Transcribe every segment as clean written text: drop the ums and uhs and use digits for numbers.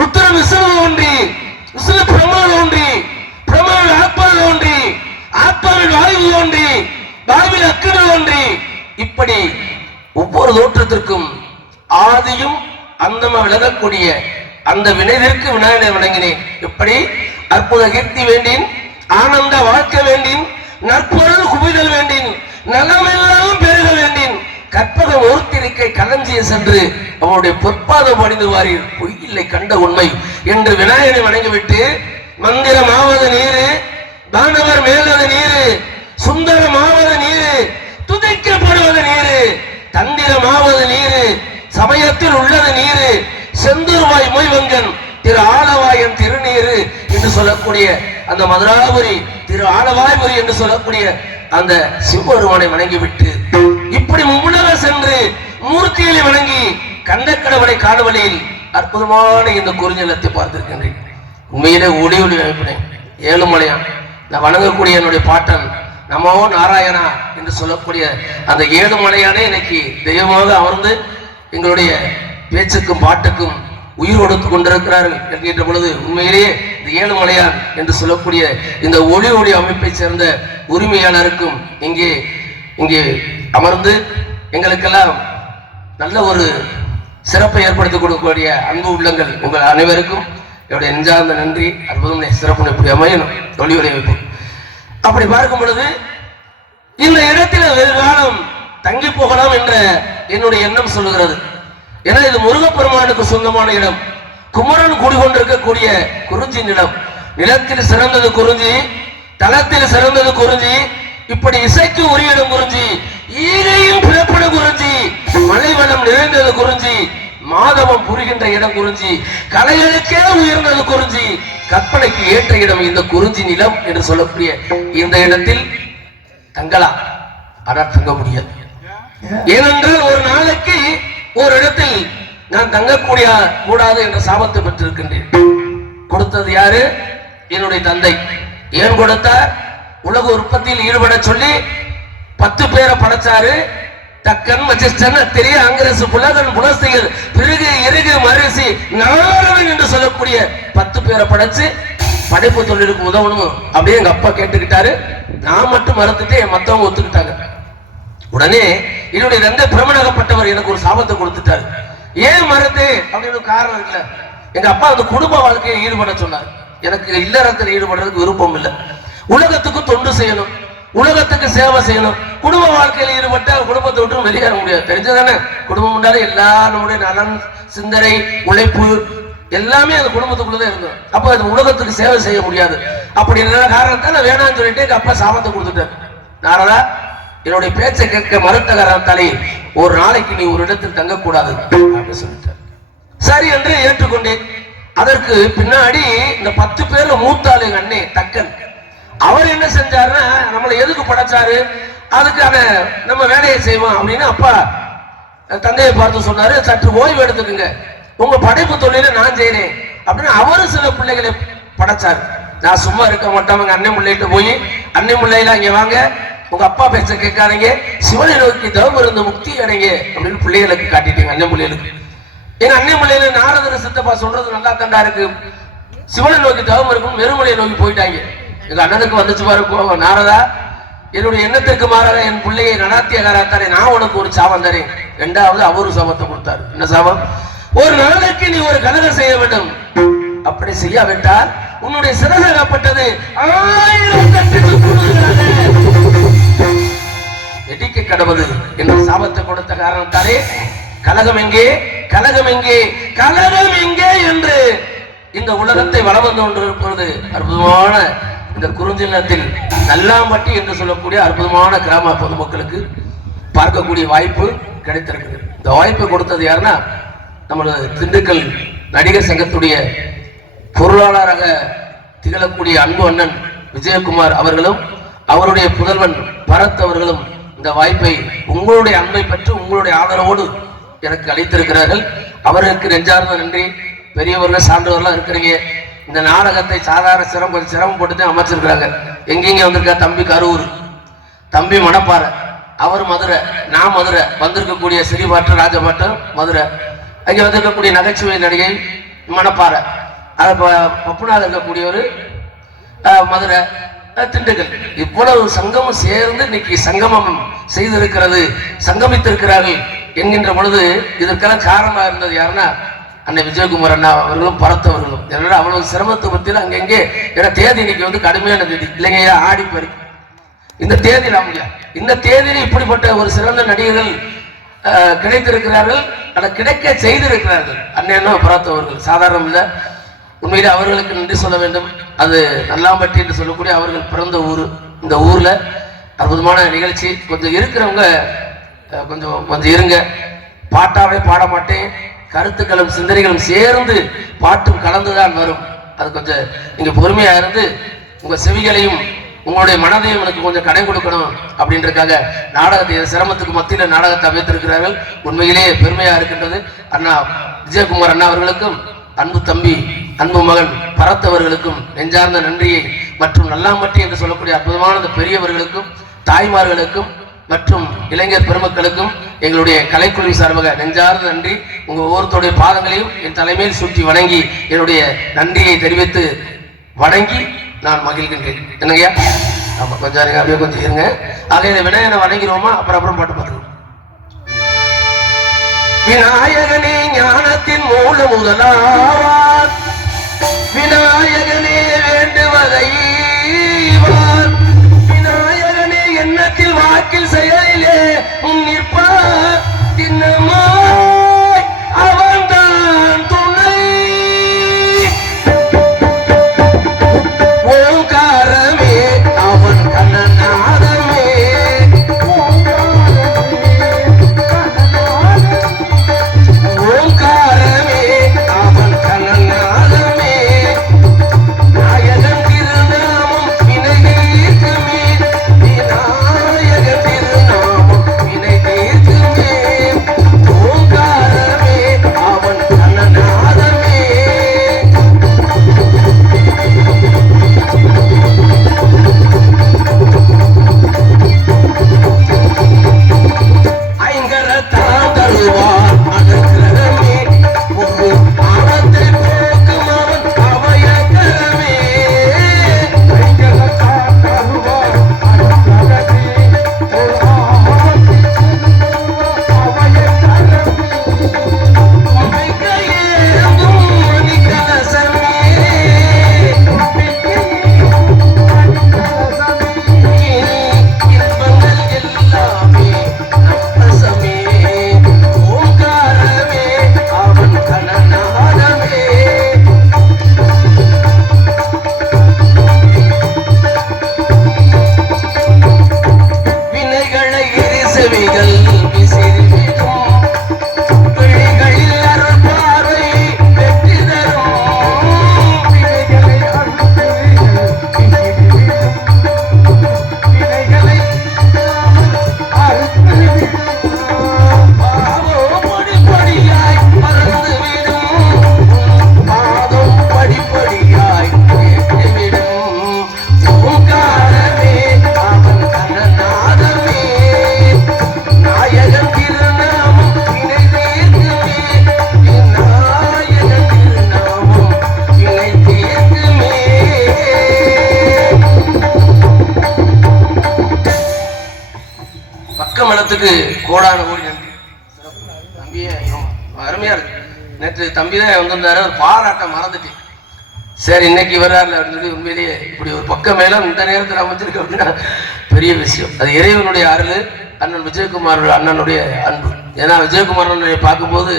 ருத்ரம் விஷ்ணு ஒன்றி, விஷ்ணு பிரம்மாவில் ஒன்றி, பிரம்மாவில் ஆத்மாவில் ஒன்றி, ஆத்மாவில் வாயு ஒன்றி, வாயுவில் அக்கினி ஒன்றி, இப்படி ஒவ்வொரு தோற்றத்திற்கும் ஆதியும் அந்தமா விலகக்கூடிய அந்த வினைதற்கு விநாயகனை வணங்கினேன். எப்படி அற்புத கீர்த்தி வேண்டின், ஆனந்த வாழ்க்கை வேண்டின், நற்பொருள் குவிதல் வேண்டின், நலமெல்லாம் பெருக வேண்டின், கற்பக மூர்த்திருக்கை களஞ்சிய சென்று அவனுடைய பொற்பாதம் அணிந்து வாரீர், பொய்யில்லை கண்ட உண்மை என்று விநாயகனை வணங்கிவிட்டு, மந்திரமாவது நீரு, தானவர் மேலது நீரு, சுந்தரமாவது நீரு, துதிக்கப்படுவது நீரு, தந்திரமாவது நீரு, சமயத்தில் உள்ளது நீரு, செந்தூர்வாய் மொய்வங்கன் திரு ஆலவாயன் திருநீரு என்று சொல்லக்கூடிய அந்த மதுராபுரி திரு ஆலவாய்புரி என்று சொல்லக்கூடிய அந்த சிவபெருமானை வணங்கிவிட்டு, இப்படி முன்னர சென்று மூர்த்திகளை வணங்கி கண்டக்கடவுளை காணவழியில் அற்புதமான இந்த குறிஞ்சலத்தை பார்த்திருக்கின்றேன். உண்மையிலே ஒளி ஒளி அமைப்பினேன். ஏழுமலையான் நான் வணங்கக்கூடிய என்னுடைய பாட்டன் நமோ நாராயணா என்று சொல்லக்கூடிய அந்த ஏழுமலையானே இன்னைக்கு தெய்வமாக அமர்ந்து எங்களுடைய பேச்சுக்கும் பாட்டுக்கும் உயிர் கொடுத்து கொண்டிருக்கிறார்கள் என்கின்ற பொழுது உண்மையிலேயே இந்த ஏழுமலையான் என்று சொல்லக்கூடிய இந்த ஒளி ஒளி அமைப்பை சேர்ந்த உரிமையாளருக்கும் இங்கே இங்கே அமர்ந்து எங்களுக்கெல்லாம் நல்ல ஒரு சிறப்பை ஏற்படுத்தி கொடுக்கக்கூடிய அன்பு உள்ளங்கள் உங்கள் அனைவருக்கும் என்னுடைய நெஞ்சார்ந்த நன்றி. அற்புதம் சிறப்பு இப்படி அமையணும் ஒளி ஒளி அமைப்பு. அப்படி பார்க்கும் பொழுது இந்த இடத்தில் வெகு காலம் தங்கி போகலாம் என்ற என்னுடைய எண்ணம் சொல்லுகிறது. ஏன்னா இது முருகப்பெருமானுக்கு சொந்தமான இடம், குமரன் குடிகொண்டிருக்கக்கூடிய குறிஞ்சி நிலம். நிலத்தில் சிறந்தது குறிஞ்சி, தலத்தில் சிறந்தது குறிஞ்சி, இப்படி இசைக்கு உரிய இடம் குறிஞ்சி, ஈகையும் பிறப்பட குறிஞ்சி, மலைவளம் நிறைந்தது குறிஞ்சி, மாதவம் புரிகின்ற இடம் குறிஞ்சி, கலைகளுக்கே உயர்ந்தது குறிஞ்சி, கற்பனைக்கு ஏற்ற இடம் இந்த குறிஞ்சி நிலம் என்று சொல்லக்கூடிய இந்த இடத்தில் தங்கலாம். ஆனால் தங்க முடியாது. ஏனென்றால் ஒரு நாளைக்கு ஒரு இடத்தில் நான் தங்கக்கூடிய கூடாது என்ற சாபத்தை பெற்றிருக்கின்றேன். கொடுத்தது யாரு? என்னுடைய தந்தை. ஏன் கொடுத்தார்? உலக உற்பத்தியில் ஈடுபட சொல்லி 10 பேரை படைச்சாரு. தக்கன், வசிஷ்டன், அத்திரி, அங்கிரசு, புலகன், புலஸ்திகள், பிறகு எருகு, மரிசி, நாரவன் என்று சொல்லக்கூடிய 10 பேரை படைச்சு படைப்பு தொழிலுக்கு உதவணும் அப்படியே எங்க அப்பா கேட்டுக்கிட்டாரு. நான் மட்டும் மறுத்துட்டு மத்தவங்க ஒத்துக்கிட்டாங்க. உடனே என்னுடைய தந்தை பிரமணகப்பட்டவர் எனக்கு ஒரு சாபத்தை கொடுத்துட்டாரு. ஏன் மறுத்து அப்படின்னு காரணம் இல்லை. எங்க அப்பா அந்த குடும்ப வாழ்க்கையை ஈடுபட சொன்னார். எனக்கு இல்லறத்தில் ஈடுபடுறதுக்கு விருப்பம் இல்லை. உலகத்துக்கு தொண்டு செய்யணும், உலகத்துக்கு சேவை செய்யணும். குடும்ப வாழ்க்கையில் ஈடுபட்ட குடும்பத்தை விட்டு வெளியேற முடியாது. தெரிஞ்சதானே? குடும்பம் உண்டாலே எல்லாருடைய நலன், சிந்தனை, உழைப்பு எல்லாமே அந்த குடும்பத்துக்குள்ளதான் இருந்தோம். அப்ப அது உலகத்துக்கு சேவை செய்ய முடியாது. அப்படி காரணத்தால வேணாம்னு சொல்லிட்டு எங்க அப்பா சாபத்தை கொடுத்துட்டாரு. நாரதா, என்னுடைய பேச்சை கேட்க மறுத்த காரணத்தாலே ஒரு நாளைக்கு நீ ஒரு இடத்தில் தங்கக்கூடாது அப்படின்னு சொல்லிட்டார். சரி என்று ஏற்றுக்கொண்டேன். அதற்கு பின்னாடி இந்த 10 பேர்ல மூத்தாள் எங்க அண்ணே தக்கன். அவர் என்ன செஞ்சாருன்னா, நம்மளை எதுக்கு படைச்சாரு, அதுக்கான நம்ம வேலையை செய்வோம் அப்படின்னு அப்பா தந்தையை பார்த்து சொன்னாரு. சற்று ஓய்வு எடுத்துக்குங்க, உங்க படைப்பு தொழில நான் செய்யறேன் அப்படின்னு அவரு சில பிள்ளைகளை படைச்சாரு. நான் சும்மா இருக்க மாட்டேன். எங்க அண்ணன் பிள்ளைகிட்ட போய், அண்ணன் பிள்ளைல இங்க வாங்க, உங்க அப்பா பேச்ச கேட்காதீங்க, சிவனை நோக்கி தவம் இருந்து முக்தி அடைங்க அப்படின்னு பிள்ளைகளுக்கு காட்டிட்டீங்க. அண்ணன் பிள்ளைகளுக்கு எங்க அண்ணன் பிள்ளைல நாரதர் சித்தப்பா சொல்றது நல்லா தண்டா இருக்கு, சிவனை நோக்கி தவம் இருக்கும், வெறுமலையை நோக்கி போயிட்டாங்க. எங்க அண்ணனுக்கு வந்துச்சு பாரு, நாரதா, என்னுடைய எண்ணத்திற்கு மாறாக என் பிள்ளையை நடாத்திய காரணத்தானே நான் உனக்கு ஒரு சாபம் தரேன். 2வது அவரு சாபத்தை கொடுத்தாரு. என்ன சாபம்? ஒரு நாளைக்கு நீ ஒரு கலகம் செய்ய வேண்டும், அப்படி செய்யாவிட்டால் உன்னுடைய சிறகப்பட்டது 1000 தட்டுக்கு எடிக்க கடவுது என்ற சாபத்தை கொடுத்த காரணத்தாலே கலகம் எங்கே, கலகம் எங்கே, கலகம் எங்கே என்று இந்த உலகத்தை வளம் வந்து கொண்டிருப்பது அற்புதமான இந்த குறிஞ்சிலத்தில் நல்லாம்பட்டி என்று சொல்லக்கூடிய அற்புதமான கிராம பொதுமக்களுக்கு பார்க்கக்கூடிய வாய்ப்பு கிடைத்திருக்கு. இந்த வாய்ப்பை கொடுத்தது யாருன்னா, நம்மளது திண்டுக்கல் நடிகர் சங்கத்துடைய பொருளாளராக திகழக்கூடிய அன்பு அண்ணன் விஜயகுமார் அவர்களும் அவருடைய புதல்வன் பரத் அவர்களும் இந்த வாய்ப்பை உங்களுடைய அன்பை பெற்று உங்களுடைய ஆதரவோடு எனக்கு அளித்திருக்கிறார்கள். அவர்களுக்கு நெஞ்சார்ந்த நன்றி. பெரியவர்கள் சான்றவர்களாக இருக்கிறீங்க. இந்த நாடகத்தை சாதாரண சிரமம் போட்டு அமைச்சிருக்கிறாங்க. எங்கெங்க வந்திருக்கா? தம்பி கரூர், தம்பி மணப்பாறை, அவர் மதுரை, நான் மதுரை, வந்திருக்கக்கூடிய சிறிபாட்டம் ராஜபாட்டம் மதுரை, அங்கே வந்திருக்கக்கூடிய நகைச்சுவை நடிகை மணப்பாறை, பப்புனால இருக்கக்கூடியவர் மதுரை, திண்டுக்கல், இவ்வளவு சங்கமம் சேர்ந்து இன்னைக்கு சங்கமம் செய்திருக்கிறது, சங்கமித்திருக்கிறார்கள் என்கின்ற பொழுது இதற்கெல்லாம் காரணமாக இருந்தது யாருன்னா அன்னை விஜயகுமார் அண்ணா அவர்களும் பரத்தவர்களும். என்னோட அவ்வளவு சிரமத்தை பற்றியில் அங்கங்கே ஏன்னா தேதி இன்னைக்கு வந்து கடுமையான தேதி இல்லைங்கய்யா, ஆடிப்பறி இந்த தேதி நாம இந்த தேதியில் இப்படிப்பட்ட ஒரு சிறந்த நடிகர்கள் கிடைத்திருக்கிறார்கள், அதை கிடைக்க செய்திருக்கிறார்கள். அண்ணன் பரத்தவர்கள் சாதாரணம் இல்லை, உண்மையிலே அவர்களுக்கு நன்றி சொல்ல வேண்டும். அது நல்லாம்பட்டி என்று சொல்லக்கூடிய அவர்கள் பிறந்த ஊர். இந்த ஊர்ல அற்புதமான நிகழ்ச்சி. கொஞ்சம் இருக்கிறவங்க கொஞ்சம் இருங்க, பாட்டாவே பாட மாட்டேன், கருத்துக்களும் சிந்தனைகளும் சேர்ந்து பாட்டும் கலந்துதான் வரும். அது கொஞ்சம் நீங்க பொறுமையா இருந்து உங்க செவிகளையும் உங்களுடைய மனதையும் எனக்கு கொஞ்சம் கடை கொடுக்கணும் அப்படின்றதுக்காக நாடகத்தை சிரமத்துக்கு மத்தியில் நாடகத்தை அமைத்திருக்கிறார்கள். உண்மையிலேயே பெருமையா இருக்கின்றது. அண்ணா விஜயகுமார் அண்ணா அவர்களுக்கும் அன்பு தம்பி அன்பு மகன் பரத்தவர்களுக்கும் நெஞ்சார்ந்த நன்றியை மற்றும் நல்லாம்பட்டி என்று சொல்லக்கூடிய அற்புதமான பெரியவர்களுக்கும் தாய்மார்களுக்கும் மற்றும் இளைஞர் பெருமக்களுக்கும் எங்களுடைய கலைக்குழு சார்பாக நெஞ்சார்ந்த நன்றி. உங்க ஒவ்வொருத்தருடைய பாதங்களையும் என் தலைமையில் சுற்றி வணங்கி என்னுடைய நன்றியை தெரிவித்து வணங்கி நான் மகிழ்கின்றேன். என்னங்கய்யா? ஆமா, கொஞ்சம் அப்படியே கொஞ்சம் இருங்க. ஆக இந்த விநாயகனை வணங்கிடுவோமா? அப்புறம் பாட்டு பார்த்துருவோம். விநாயகனே ஞானத்தின் மூல முதலாவார், விநாயகனே வேண்டுவதை விநாயகனே எண்ணத்தில் வாக்கில் செயலிலே நிற்பார், திண்ணமாய் அவன்தான் துணை. ஓங்காரமே அவன் கண்ணநாதமே, ஓங்காரமே அவன் கண்ணநாதமே, நாயகன் திருநாமம் வினை தீர்க்குமே, விநாயகன் திருநாமம் வினை தீர்க்குமே, ஓங்காரமே அவன் கண்ணநாதமே. ஐங்கரத்தான் தருவார் அனுக்கிரகமே, ஒரு ஆபத்தை போக்கும் அவன் அபயகரமே. ஐங்கரத்தான் தருவார் அனுக்கிரகமே, ஒரு ஆபத்தை போக்கும் அபயகரமே. மைக்கையேந்தும் மணிக்கலசமே, இன்பங்கள் எல்லாமே நம்பசமே, ஓங்காரமே அவன் கண்ணநாதமே. வினைகளை எரிசெவிகள் விசிறிவிடும், விழிகளில் அருள் பார்வை வெற்றி தரும், வினைகளை அருள்செவிகள் விசிறிவிடும், வினைகளை அருள்செவிடும், பாவோ படிப்படியாய் பறந்துவிடும், பாதம் படிப்படியாய் கேட்டுவிடும், ஓங்காரமே அவன் கண்ணநாதமே, நாயகன் திருநாமம் வினை தீர்க்குமே, விநாயகன் திருநாமம் வினை தீர்க்குமே. பக்கமளத்துக்கு கோடான கோடி நன்றி. தம்பியே அருமையா இருக்கு. நேற்று தம்பி தான் வந்திருந்தாரு, ஒரு பாராட்டம் மறந்துட்டேன். சரி, இன்னைக்கு வர்றாருல அப்படின்னு சொல்லி உண்மையிலேயே இப்படி ஒரு பக்கம் மேலும் இந்த நேரத்தில் அமைஞ்சிருக்கு அப்படின்னா பெரிய விஷயம். அது இறைவனுடைய அருள், அண்ணன் விஜயகுமார் அண்ணனுடைய அன்பு. ஏன்னா விஜயகுமார் அண்ணனை பார்க்கும்போது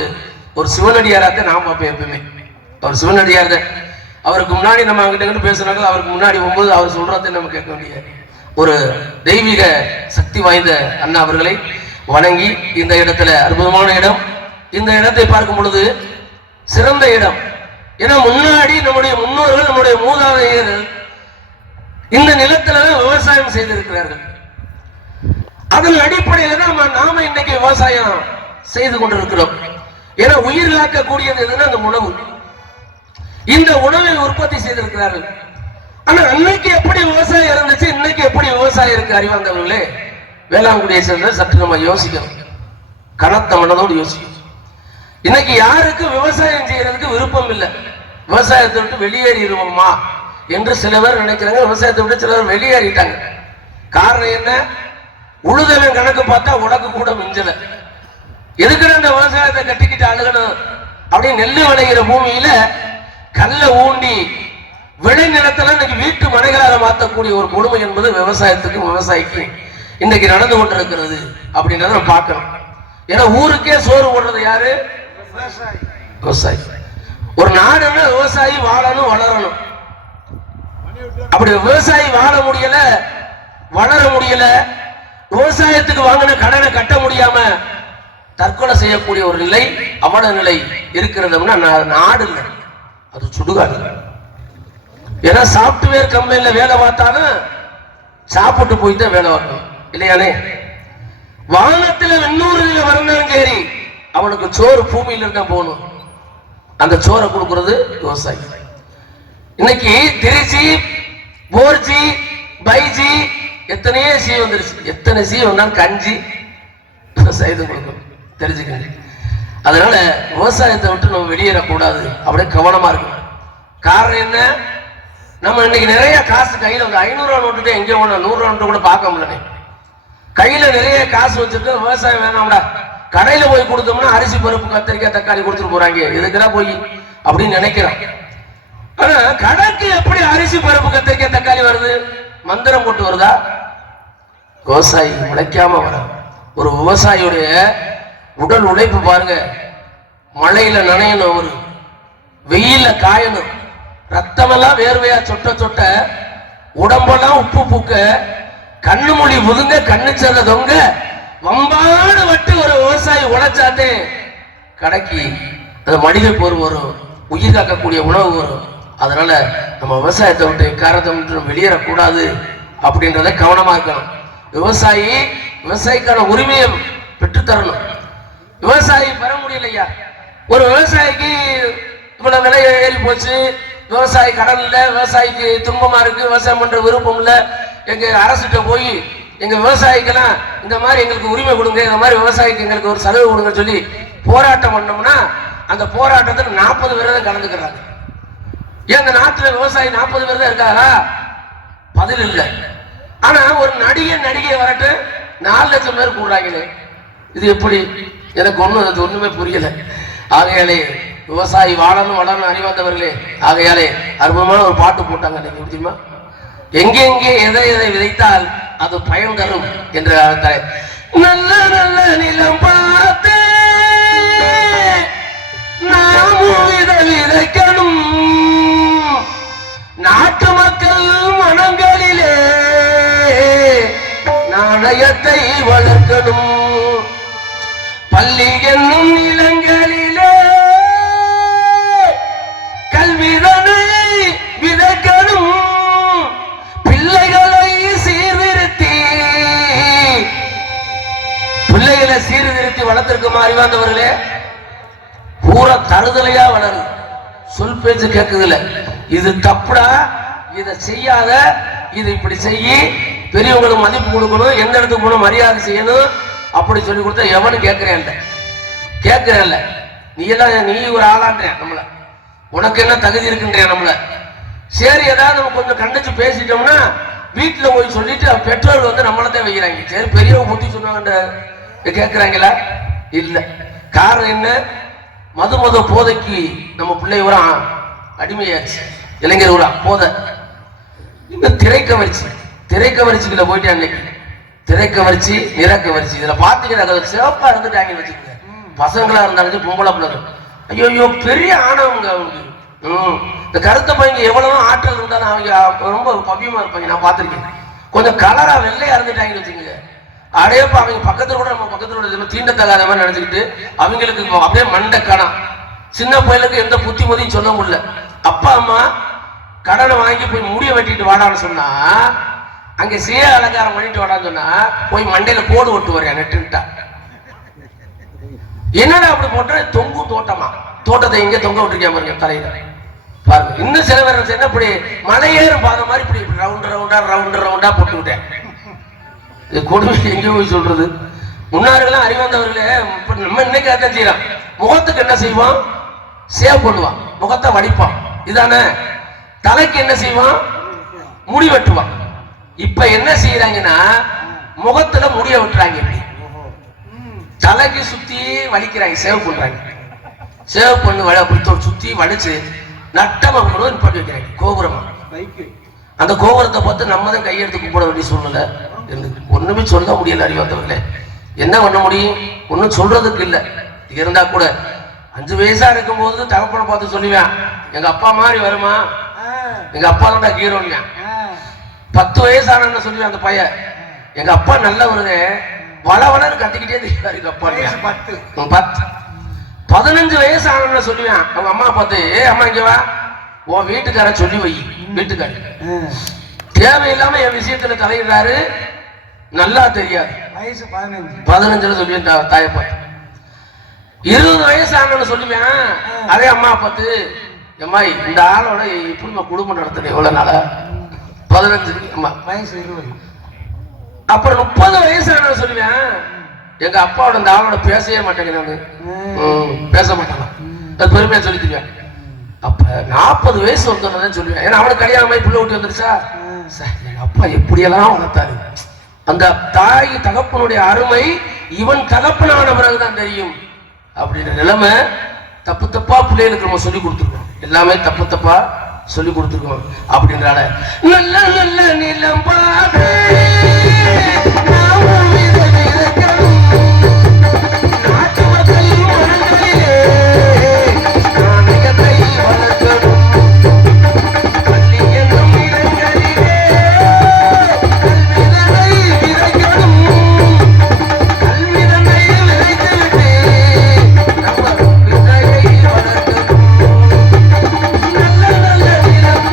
ஒரு சிவனடியாராக நான் பார்ப்பேன் எப்பவுமே. அவர் சிவனடியார் தான். அவருக்கு முன்னாடி நம்ம அவங்ககிட்ட பேசுனாங்க, அவருக்கு முன்னாடி போகும்போது அவர் சொல்றதை நம்ம கேட்க வேண்டிய ஒரு தெய்வீக சக்தி வாய்ந்த அண்ணா அவர்களை வணங்கி இந்த இடத்துல அற்புதமான இடம். இந்த இடத்தை பார்க்கும் பொழுது சிறந்த இடம். ஏன்னா முன்னாடி நம்முடைய முன்னோர்கள், நம்முடைய மூதாதையர்கள் இந்த நிலத்துல விவசாயம் செய்திருக்கிறார்கள். அதன் அடிப்படையில தான் நாம இன்னைக்கு விவசாயம் செய்து கொண்டிருக்கிறோம். ஏன்னா உயிர் காக்கக்கூடியது எதுன்னா அந்த உணவு. இந்த உணவை உற்பத்தி செய்திருக்கிறார்கள். ஆனா அன்னைக்கு எப்படி விவசாயம் இருந்துச்சு, இன்னைக்கு எப்படி விவசாயம் இருக்கு? இன்னைக்கு யாருக்கும் விவசாயம் செய்யறதுக்கு விருப்பம் இல்லை. விவசாயத்தை விட்டு வெளியேறிடுவோமா என்று சில பேர் நினைக்கிறாங்க. விவசாயத்தை விட்டு சிலர் வெளியேறிட்டாங்க. காரணம் என்ன? உழுதவன் கணக்கு பார்த்தா உனக்கு கூட மிஞ்சல. எதுக்குன்னு அந்த விவசாயத்தை கட்டிக்கிட்டு அழுகணும் அப்படின்னு நெல்லு விளைகிற பூமியில கல்ல ஊண்டி விளை நிலத்துல இன்னைக்கு வீட்டு மனைகளாக மாற்றக்கூடிய ஒரு கொடுமை என்பது விவசாயத்துக்கும் விவசாயிக்கு இன்னைக்கு நடந்து கொண்டிருக்கிறது அப்படின்றத நம்ம பார்க்கணும். ஏன்னா ஊருக்கே சோறு போடுறது யாரு? விவசாயி. ஒரு நாடுன்னா விவசாயி வாழணும் வளரணும். அப்படி விவசாயி வாழ முடியல வளர முடியல, விவசாயத்துக்கு வாங்கின கடனை கட்ட முடியாம தற்கொலை செய்யக்கூடிய ஒரு நிலை அவல நிலை இருக்கிறதுனா நாடு இல்லை, அது சுடுகாடு. ஏன்னா சாப்ட்வேர் கம்பெனில வேலை பார்த்தாலும் சாப்பிட்டு போயிட்டு வேலை பார்க்கணும் இல்லையானே. வானத்துல வெண்ணூறுல வரணும் கேரி அவனுக்கு சோறு பூமியில இருந்தா போகணும். அந்த சோறை கொடுக்கறது விவசாயி. இன்னைக்கு திருச்சி, போர்ஜி, பைஜி எத்தனையோ சி வந்துருச்சு. எத்தனை சி வந்தாலும் கஞ்சி விவசாயத்தை கொடுக்கணும், தெரிஞ்சுக்கங்க. அதனால விவசாயத்தை விட்டு நம்ம வெளியேறக்கூடாது, அப்படியே கவனமா இருக்கணும். காரணம் என்ன? நம்ம இன்னைக்கு நிறைய காசு கையில வந்து 500 ரூபா நோட்டு எங்கே ஒண்ணு 100 ரூபா நோட்டு கூட பார்க்க முடியல. கையில நிறைய காசு வச்சுட்டு விவசாயம் வேணாம்டா, கடையில போய் கொடுத்தோம்னா அரிசி பருப்பு கத்திரிக்காய் தக்காளி கொடுத்துட்டு போறாங்க, இதுக்கெல்லாம் போய் அப்படின்னு நினைக்கிறான். ஆனா கடைக்கு எப்படி அரிசி பருப்பு கத்திரிக்காய் தக்காளி வருது? மந்திரம் போட்டு வருதா? விவசாயி உழைக்காம வர. ஒரு விவசாயியுடைய உடல் உழைப்பு பாருங்க. மழையில நனையணும், அவரு வெயில காயணும், ரத்தமெல்லாம் வேர்வையா சொட்ட சொட்ட, உடம்பெல்லாம் உப்பு பூக்க, கண்ணு மொழி முதுங்க, கண்ணு சேர்ந்த தொங்க, வம்பாடு வட்டு ஒரு விவசாயி உழைச்சாத்தே கடைக்கு அந்த மனித போர் வரும், உயிர் காக்கக்கூடிய உணவு வரும். அதனால நம்ம விவசாயத்தை விட்டு காரத்தை விட்டு வெளியேறக்கூடாது அப்படின்றத கவனமா இருக்கணும். விவசாயி விவசாயிக்கான உரிமையை பெற்றுத்தரணும். விவசாயி பெற முடியலையா? ஒரு விவசாயிக்கு இவ்வளவு விலை ஏறி போச்சு, விவசாயி கடன் இல்லை, விவசாயிக்கு துன்பமா இருக்கு, விவசாயம் பண்ற விருப்பம் இல்லை, எங்க அரசுகிட்ட போய் எங்க விவசாயிக்கெல்லாம் இந்த மாதிரி எங்களுக்கு உரிமை கொடுங்க, இந்த மாதிரி விவசாயிக்கு எங்களுக்கு ஒரு சலுகை கொடுங்க சொல்லி போராட்டம் பண்ணோம்னா அந்த போராட்டத்தில் 40 பேர் தான் கலந்துக்கிறாங்க. ஏன் அந்த நாட்டுல விவசாயி 40 பேர் தான் இருக்காரா? பதில் இல்லை. ஆனா ஒரு நடிகை வரட்டு 4 லட்சம் பேர் கூடுறாங்களே, இது எப்படி? எனக்கு ஒண்ணுமே புரியல. ஆகையாலே விவசாயி வாழணும் வளரணும் அறிவாந்தவர்களே. ஆகையாலே அற்புதமான ஒரு பாட்டு போட்டாங்க நீங்க தெரியுமா? எங்கெங்கே எதை எதை விதைத்தால் அது பயன் தரும் என்ற நல்ல நல்ல நிலம் பார்த்து நாமும் இதை விதைக்கணும், நாட்டு மக்கள் மனங்களிலே நாணயத்தை வளர்க்கணும், பள்ளி என்னும் நிலங்களிலே கல்விதனை விதைக்கணும், பிள்ளைகளை சீர்திருத்தி வளர்த்திருக்குமா அறிவாந்தவர்களே? பூரா தருதலையா வளருது, சொல் பேச்சு கேட்குதுல. இது தப்புடா, இதை செய்யாத, இது இப்படி செய்ய, பெரியவங்களுக்கு மதிப்பு கொடுக்கணும், எந்த இடத்துக்கு போன மரியாதை செய்யணும் அப்படி சொல்லி கொடுத்தா எவனும் கேட்கிறேன்ல. நீ எல்லாம் நீ ஒரு ஆளான்றேன் நம்மள, உனக்கு என்ன தகுதி இருக்குன்றேன் நம்மள. சரி, ஏதாவது நம்ம கொஞ்சம் கண்டிச்சு பேசிட்டோம்னா வீட்டுல போய் சொல்லிட்டு பெற்றோர்கள் வந்து நம்மளதான் வைக்கிறாங்க. சரி பெரியவங்க புத்தி சொன்னாங்க கேட்கிறாங்களா? இல்ல. காரணம் என்ன? மது போதைக்கு நம்ம பிள்ளை ஒரு அடிமையாச்சு, இளைஞர் ஒரு போதை. இந்த திரைக்கவரிச்சுக்குள்ள போயிட்டு அன்னைக்கு திரைக்கவரிச்சு நிறக்கவரிச்சு இதுல பாத்தீங்கன்னா சிறப்பா இருந்துட்டாங்கன்னு வச்சுக்கோங்க. பசங்களா இருந்தாலும் பொம்பளை பிள்ளை, ஐயோ பெரிய ஆணவங்க அவங்களுக்கு. இந்த கருத்தை பையங்க எவ்வளவு ஆற்றல் இருந்தாலும் அவங்க ரொம்ப பவ்யமா இருப்பாங்க. நான் பார்த்திருக்கேன். கொஞ்சம் கலரா வெள்ளையா இருந்துட்டாங்கன்னு வச்சுக்கோங்க. அடையப்ப அவங்க பக்கத்துல கூட நம்ம பக்கத்துல தீண்டத்தகாத மாதிரி நினைச்சுக்கிட்டு அவங்களுக்கு அப்படியே மண்டை கணம். சின்ன பையனுக்கு எந்த புத்திமதியும் சொல்ல முடியல. அப்பா அம்மா கடனை வாங்கி போய் முடிய வெட்டிட்டு வாடான்னு சொன்னா, அங்க சீர அலங்காரம் பண்ணிட்டு வாடான்னு சொன்னா போய் மண்டையில கோடு ஓட்டு வரையா நெட்டுட்டா. என்னடா அப்படி போட்ட? தொங்கும் தோட்டமா, தோட்டத்தை எங்க தொங்க விட்டுருக்கேன் பாருங்க தலையில பாருங்க. இன்னும் சில பேர் என்ன இப்படி மலையேறும் பாத மாதிரி இப்படி ரவுண்டா போட்டுக்கிட்டேன். இது கொடுமை எங்க போய் சொல்றது? முன்னாடிலாம் அறிவாந்தவர்களே நம்ம இன்னைக்கு அதான் செய்யலாம். முகத்துக்கு என்ன செய்வான்? சேவ் பண்ணுவான், முகத்தை வடிப்பான். இதானே? தலைக்கு என்ன செய்வான்? முடி வெட்டுவான். இப்ப என்ன செய்யறாங்கன்னா முகத்துல முடிய வெட்டுறாங்க. தலைக்கு சுத்தி வலிக்கிறாங்க, சேவ் பண்றாங்க. சேவ் பண்ணு அப்படி சுத்தி வலிச்சு நட்டமா பண்ணி வைக்கிறாங்க கோபுரமா. அந்த கோபுரத்தை பார்த்து நம்ம தான் கையெடுத்து கும்பிட வேண்டிய சூழ்நிலை. ஒண்ணுமே சொல்ல முடியல அறிவாத்தவர்களே. என்ன பண்ண முடியும்? ஒன்னும் சொல்றதுக்கு இல்லை. இருந்தா கூட 5 வயசா இருக்கும் போது தகப்பனை பார்த்து சொல்லுவேன், எங்க அப்பா மாதிரி வருமா? எங்க அப்பா தான் ஹீரோன்யா. 10 வயசான சொல்லுவேன் அந்த பையன், எங்க அப்பா நல்லவருங்க, வளவளன்னு கத்திக்கிட்டே தெரியாது எங்க அப்பா. 15 வயசான சொல்லுவேன் அவங்க அம்மா பார்த்து, அம்மா இங்க வா, உன் வீட்டுக்கார சொல்லி வை. வீட்டுக்கார தேவையில்லாம என் விஷயத்துல தலையிடுறாரு, நல்லா தெரியாது. 15 சொல்லுவேன் தாயை பார்த்து. 20 வயசான சொல்லுவேன் அதே அம்மா பார்த்து, அம்மா இந்த ஆளோட இப்படி குடும்பம் நடத்துறேன் எவ்வளவு நாளா? 15 வயசு 20. அப்புறம் 30 வயசான சொல்லுவேன், எங்க அப்பாவோட இந்த ஆளோட பேசவே மாட்டேங்க, நானு பேச மாட்டேன், அது பெருமையா சொல்லி தருவேன். அப்ப 40 வயசு வந்தோன்னு சொல்லுவேன், ஏன்னா அவனுக்கு கல்யாணம் பிள்ளை விட்டு வந்துருச்சா, எங்க அப்பா எப்படியெல்லாம் வளர்த்தாரு. அந்த தாய் தகப்பனுடைய அருமை இவன் தகப்பனான பிறகுதான் தெரியும் அப்படின்ற நிலைமை. தப்பு தப்பா பிள்ளைகளுக்கு நம்ம சொல்லி கொடுத்துருக்கோம், எல்லாமே தப்பு தப்பா சொல்லி கொடுத்துருக்கோம். அப்படின்றால நல்ல நல்ல நிலம் பாரு நாட்டு மக்களின் மனங்களிலே நாணயத்தை வளர்க்கணும். பள்ளி என்னும் இடங்களிலே கல்விதனை விதைக்கணும். கல்விதனை விதைத்துவிட்டு நம்ம விதையை வளர்க்கணும். நல்ல நல்ல நிலம்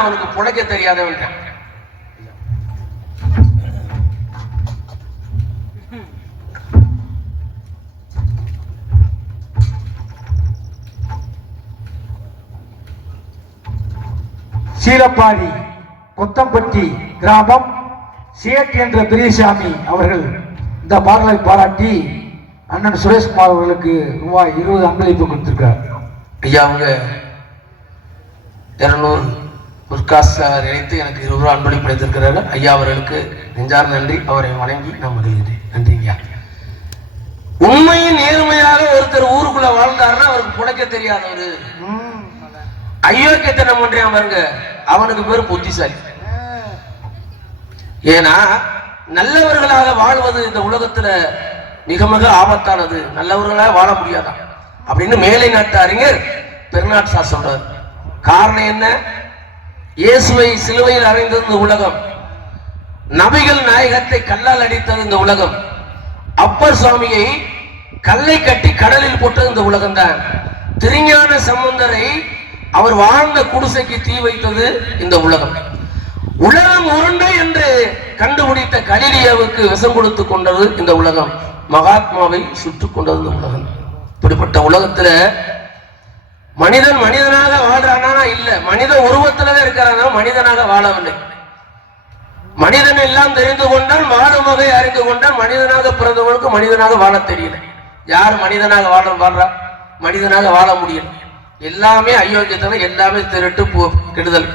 அவனுக்கு புழைக்க தெரியாதவன். சீலப்பாடி கொத்தம்பட்டி கிராமம் சேட் என்ற பெரியசாமி அவர்கள் இந்த பாடலை பாராட்டி அண்ணன் சுரேஷ்குமார் அவர்களுக்கு ரூபாய் 20 அன்பளிப்பு கொடுத்திருக்கார். ஐயா அவங்க 200 பொற்காசு நினைத்து எனக்கு 20 ரூபாய் அன்பளிப்பு அளித்திருக்கிறார்கள். ஐயா அவர்களுக்கு நெஞ்சார் நன்றி. அவரை வணங்கி நான் மகிழ்கிறேன். நன்றி ஐயா. உண்மையின் நேர்மையாக ஒருத்தர் ஊருக்குள்ள வாழ்ந்தாருன்னா அவருக்கு புழைக்க தெரியாதவரு. அயோக்கியத்தனம் பண்றான் பாருங்க, அவனுக்கு பேரு புத்திசாலி. ஏன்னா நல்லவர்களாக வாழ்வது இந்த உலகத்துல மிக மிக ஆபத்தானது, நல்லவர்களாக வாழ முடியாதான் அப்படின்னு மேலை நாட்டு அறிஞர் பெர்னாட் ஷா சொல்றார். காரணம் என்ன? இயேசுவை சிலுவையில் அறைந்தது இந்த உலகம், நபிகள் நாயகத்தை கல்லால் அடித்தது இந்த உலகம், அப்பர் சுவாமியை கல்லை கட்டி கடலில் போட்டது இந்த உலகம் தான், திருஞான சம்பந்தரை அவர் வாழ்ந்த குடிசைக்கு தீ வைத்தது இந்த உலகம், உலகம் உருண்டை என்று கண்டுபிடித்த கலிலியாவுக்கு விஷம் கொடுத்து கொண்டது இந்த உலகம், மகாத்மாவை சுட்டுக் கொண்டது இந்த உலகம். இப்படிப்பட்ட உலகத்துல மனிதன் மனிதனாக வாழ்றானா? இல்ல, மனித உருவத்தில்தான் இருக்கிறானா, மனிதனாக வாழவில்லை. மனிதன் எல்லாம் தெரிந்து கொண்டான், வாழும் வகை அறிந்து கொண்டான், மனிதனாக பிறந்தவனுக்கு மனிதனாக வாழ தெரியல. யார் மனிதனாக வாழ்றா? மனிதனாக வாழ முடியல. எல்லாமே அயோக்கியத்தனம், எல்லாமே திருட்டு கெடுதல்,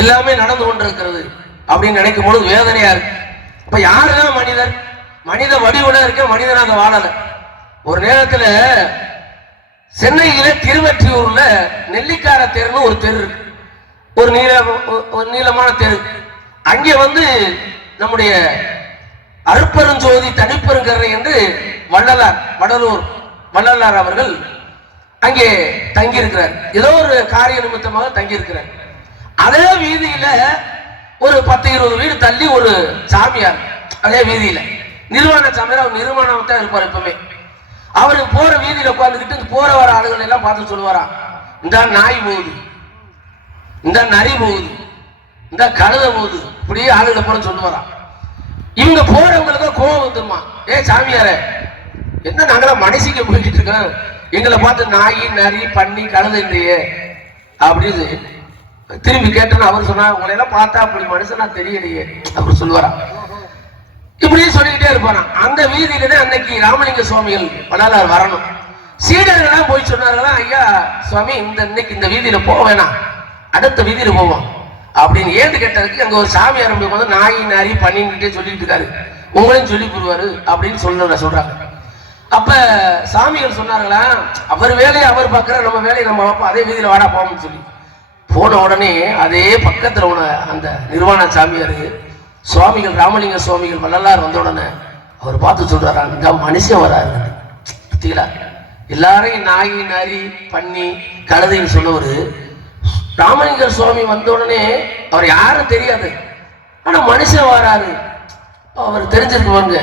எல்லாமே நடந்து கொண்டிருக்கிறது அப்படின்னு நினைக்கும் பொழுது வேதனையா இருக்கு. இப்ப யாருதான் மனிதன்? மனித வடிவுல இருக்க, மனிதனாக வாழல. ஒரு நேரத்துல சென்னையில திருவற்றியூர்ல நெல்லிக்கார தெருன்னு ஒரு தெரு இருக்கு, ஒரு நீளமான தெரு. அங்கே நம்முடைய அருப்பெருஞ்சோதி தனிப்பெருங்கரை என்று வள்ளலார் அவர்கள் அங்கே தங்கியிருக்கிறார். ஏதோ ஒரு காரிய நிமித்தமாக தங்கியிருக்கிறார். அதே வீதியில ஒரு 10-20 வீடு தள்ளி ஒரு சாமியார், அதே வீதியில நிர்வாண சாமியார். அவர் நிர்வாணம் தான் இருப்பார் எப்பவுமே. அவரு போற வீதியில உட்கார்ந்துக்கிட்டு போற வர ஆளுகள் எல்லாம் பார்த்து சொல்லுவாரா, இந்த நாய் போகுது, இந்த நரி போகுது, இந்த கழுத போகுது, இப்படியே ஆளுகளை போல சொல்லுவாராம். இவங்க போறவங்களுக்கு கோவம் வந்துருமா, ஏ சாமியார என்ன நாங்களாம் மனுஷிக்க போய்கிட்டு இருக்கோம், எங்களை பார்த்து நாய் நரி பன்னி கழுத இல்லையே அப்படின்னு திரும்பி கேட்டேன்னு அவர் சொன்னா, உங்களை எல்லாம் பார்த்தா அப்படி மனுஷனா தெரியலையே அப்படி சொல்லுவாரா. இப்படியே சொல்லிக்கிட்டே இருப்பாராம். அந்த வீதியிலே அன்னைக்கு ராமலிங்க சுவாமிகள் வள்ளலார் வரணும். சீடர்கள்லாம் போய் சொன்னார்களாம், ஐயா சுவாமி இன்னைக்கு இந்த வீதியில போக வேணாம், அடுத்த வீதியில போவோம் அப்படின்னு. ஏன்னு கேட்டதுக்கு அங்க ஒரு சாமியார் வந்து நாய் நாரி பண்ணிக்கிட்டே சொல்லிட்டு இருக்காரு, உங்களையும் சொல்லி போடுவாரு அப்படின்னு சொல்றாங்க. அப்ப சாமிகள் சொன்னார்களா, அவர் வேலையை அவர் பார்க்கிற, நம்ம வேலையை நம்ம பார்ப்போம், அதே வீதியில வாடா போவோம்னு சொல்லி போன உடனே அதே பக்கத்துல உன அந்த நிர்வாண சாமியாரு சுவாமிகள் ராமலிங்க சுவாமிகள் வள்ளலார் வந்த உடனே அவர் பார்த்து சொல்றாரா, இந்த மனுஷன் வராரு பத்தீங்களா, எல்லாரையும் நாய் நரி பண்ணி கழுதைன்னு சொன்னவரு ராமலிங்க சுவாமி வந்த உடனே அவர் யாரும் தெரியாது, ஆனா மனுஷன் வராரு. அவர் தெரிஞ்சிருக்குவாங்க,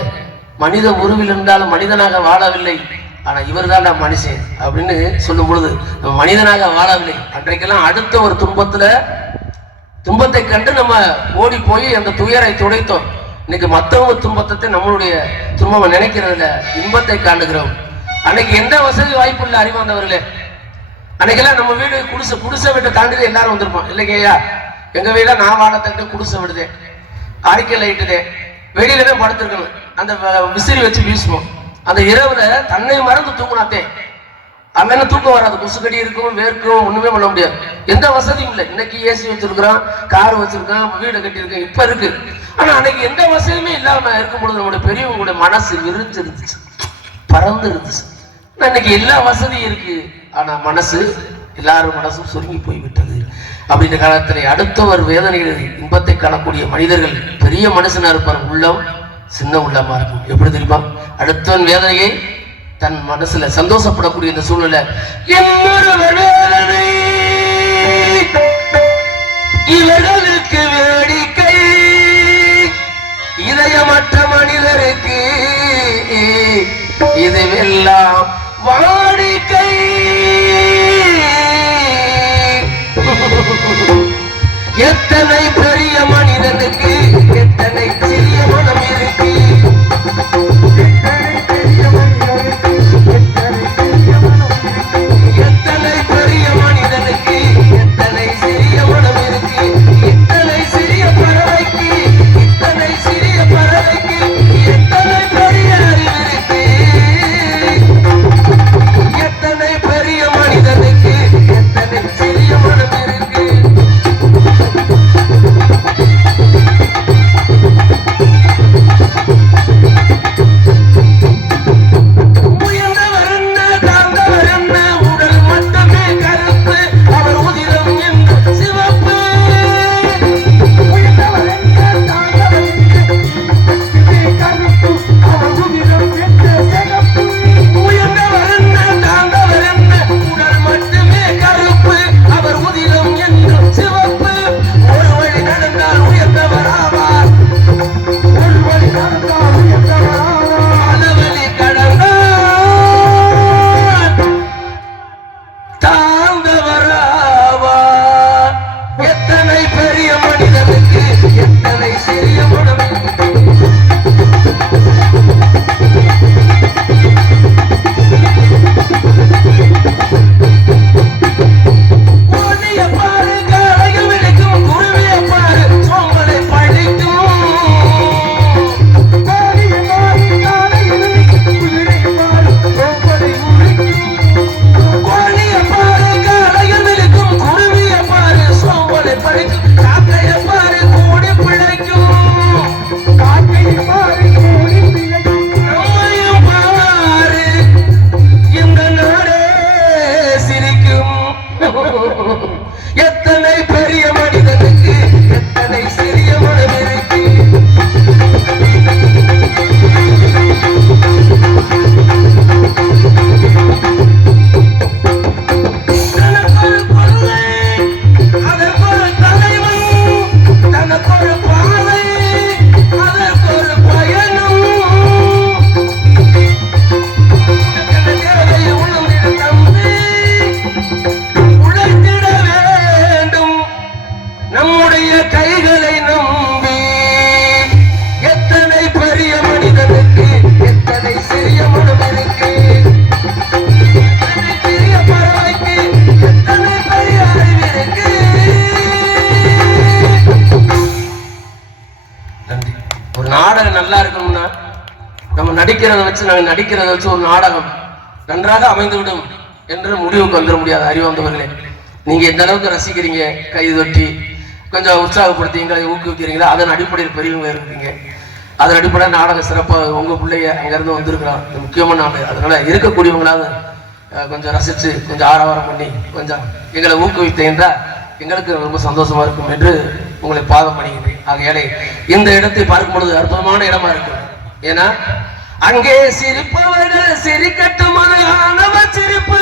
மனித உருவில் இருந்தாலும் மனிதனாக வாழவில்லை, ஆனா இவர் தான் மனுஷன் அப்படின்னு சொல்லும் பொழுது நம்ம மனிதனாக வாழவில்லை. அன்றைக்கெல்லாம் அடுத்த ஒரு துன்பத்தை கண்டு நம்ம ஓடி போய் அந்த துயரை துடைத்தோம். இன்னைக்கு மற்றவங்க துன்பத்தை நம்மளுடைய துன்பம் நினைக்கிறதுல இன்பத்தை காணுகிறோம். அன்னைக்கு எந்த வசதி வாய்ப்பு இல்லை அறிவாந்தவர்களே. அன்னைக்கெல்லாம் நம்ம வீடு குடிசை வீட்டை தாண்டிதான் எல்லாரும் வந்திருப்போம் இல்லைங்கய்யா. எங்க வீட நான் வாழத்தட்டு குடிசை விடுதே, அறிக்கை லைட்டுதே, வெளியில தான் படுத்திருக்கணும், அந்த விசிறி வச்சு வீசுவோம். அந்த இரவுல தன்னை மறந்து தூங்கினாத்தே அங்கே தூக்கம் வராது, குசுக்கடி இருக்கும், வேர்க்கும், ஒண்ணுமே பண்ண முடியாது. எந்த வசதியும் இல்லை. இன்னைக்கு ஏசி வச்சிருக்கிறோம், கார் வச்சிருக்கோம், வீடு கட்டியிருக்கோம், இப்ப இருக்கு. ஆனா அன்னைக்கு எந்த வசதியுமே இல்லாம இருக்கும் பொழுது நம்முடைய பெரியவங்களுடைய மனசு விரிஞ்சு இருந்துச்சு, பறந்து இருந்துச்சு. இன்னைக்கு எல்லா வசதியும் இருக்கு, ஆனா மனசு எல்லாரும் மனசும் சுருங்கி போய்விட்டது. அப்படின்ற காலத்துல அடுத்தவர் வேதனைகள் இன்பத்தை காணக்கூடிய மனிதர்கள் பெரிய மனுஷனா இருப்பார், உள்ளம் சின்ன உள்ளமா இருக்கும். எப்படி தெரியுமா? அடுத்தவன் வேதனையை தன் மனசுல சந்தோஷப்படக்கூடிய இந்த சூழ்நிலை. இவர்களுக்கு வேடிக்கை, இதயமற்ற மனிதருக்கு இதுவெல்லாம் வாடிக்கை. எத்தனை பெரிய மனிதனுக்கு எத்தனை சிறிய மனம் இருக்கு, எத்தனை பெரிய மனிதனுக்கு எத்தனை சிறிய மனம் இருக்கு, இத்தனை சிறிய பறவைக்கு இத்தனை சிறிய பறவைக்கு எத்தனை பெரிய அறிவு இருக்கு, எத்தனை பெரிய மனிதனுக்கு எத்தனை சிறிய மனம் இருக்கு. செய்யறதை வச்சு நாங்கள் நடிக்கிறத வச்சு ஒரு நாடகம் நன்றாக அமைந்துவிடும் என்று முடிவுக்கு வந்துட முடியாது. அறிவார்ந்தவர்களே, நீங்க எந்த அளவுக்கு ரசிக்கிறீங்க, கை தொட்டி கொஞ்சம் உற்சாகப்படுத்தி எங்களை ஊக்குவிக்கிறீங்களா, அதன் அடிப்படையில் பெரியவங்க இருக்கீங்க. அதன் அடிப்படையில் நாடகம் சிறப்பாக உங்க பிள்ளைய அங்கிருந்து வந்திருக்கிறான், முக்கியமான நாடு. அதனால இருக்கக்கூடியவங்களாவது கொஞ்சம் ரசிச்சு கொஞ்சம் ஆரவாரம் பண்ணி கொஞ்சம் எங்களை ஊக்குவித்தீங்கன்னா எங்களுக்கு ரொம்ப சந்தோஷமா இருக்கும் என்று உங்களை பாதம் பண்ணிக்கிறேன். ஆகையாலே இந்த இடத்தை பார்க்கும் பொழுது அற்புதமான இடமா இருக்கு. ஏன்னா அங்கே சிரிப்பவர்கள் சிரிக்கட்டும், அது ஆணவ சிரிப்பு.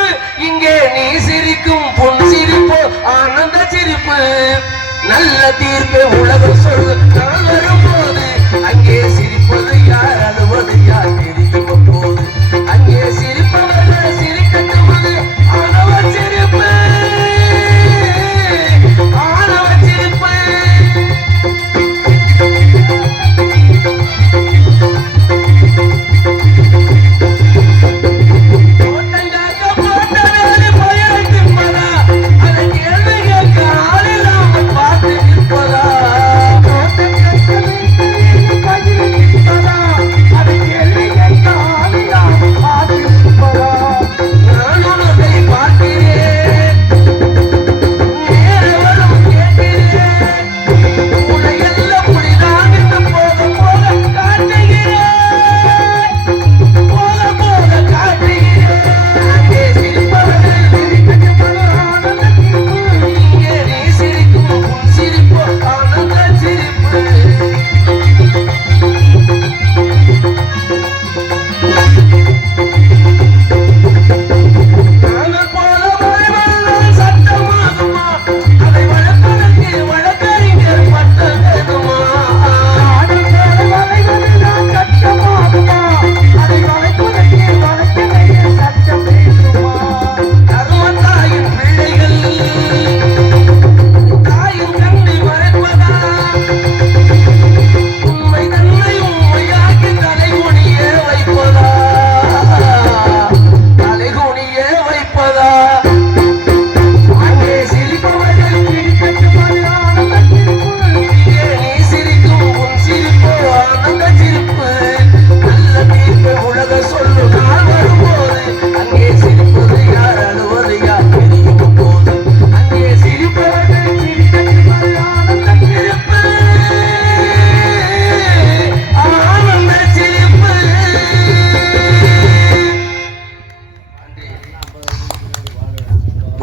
இங்கே நீ சிரிக்கும் பொன் சிரிப்பு ஆனந்த சிரிப்பு. நல்ல தீர்ப்பை உலகம் சொல்லு நான் வரும்போது அங்கே சிரிப்பது யார், அழுவது யார் தெரியும் போது. அங்கே சிரிப்பவர்கள் சிரிக்கட்டும், அது ஆணவ சிரிப்பு ஆணவ சிரிப்பு.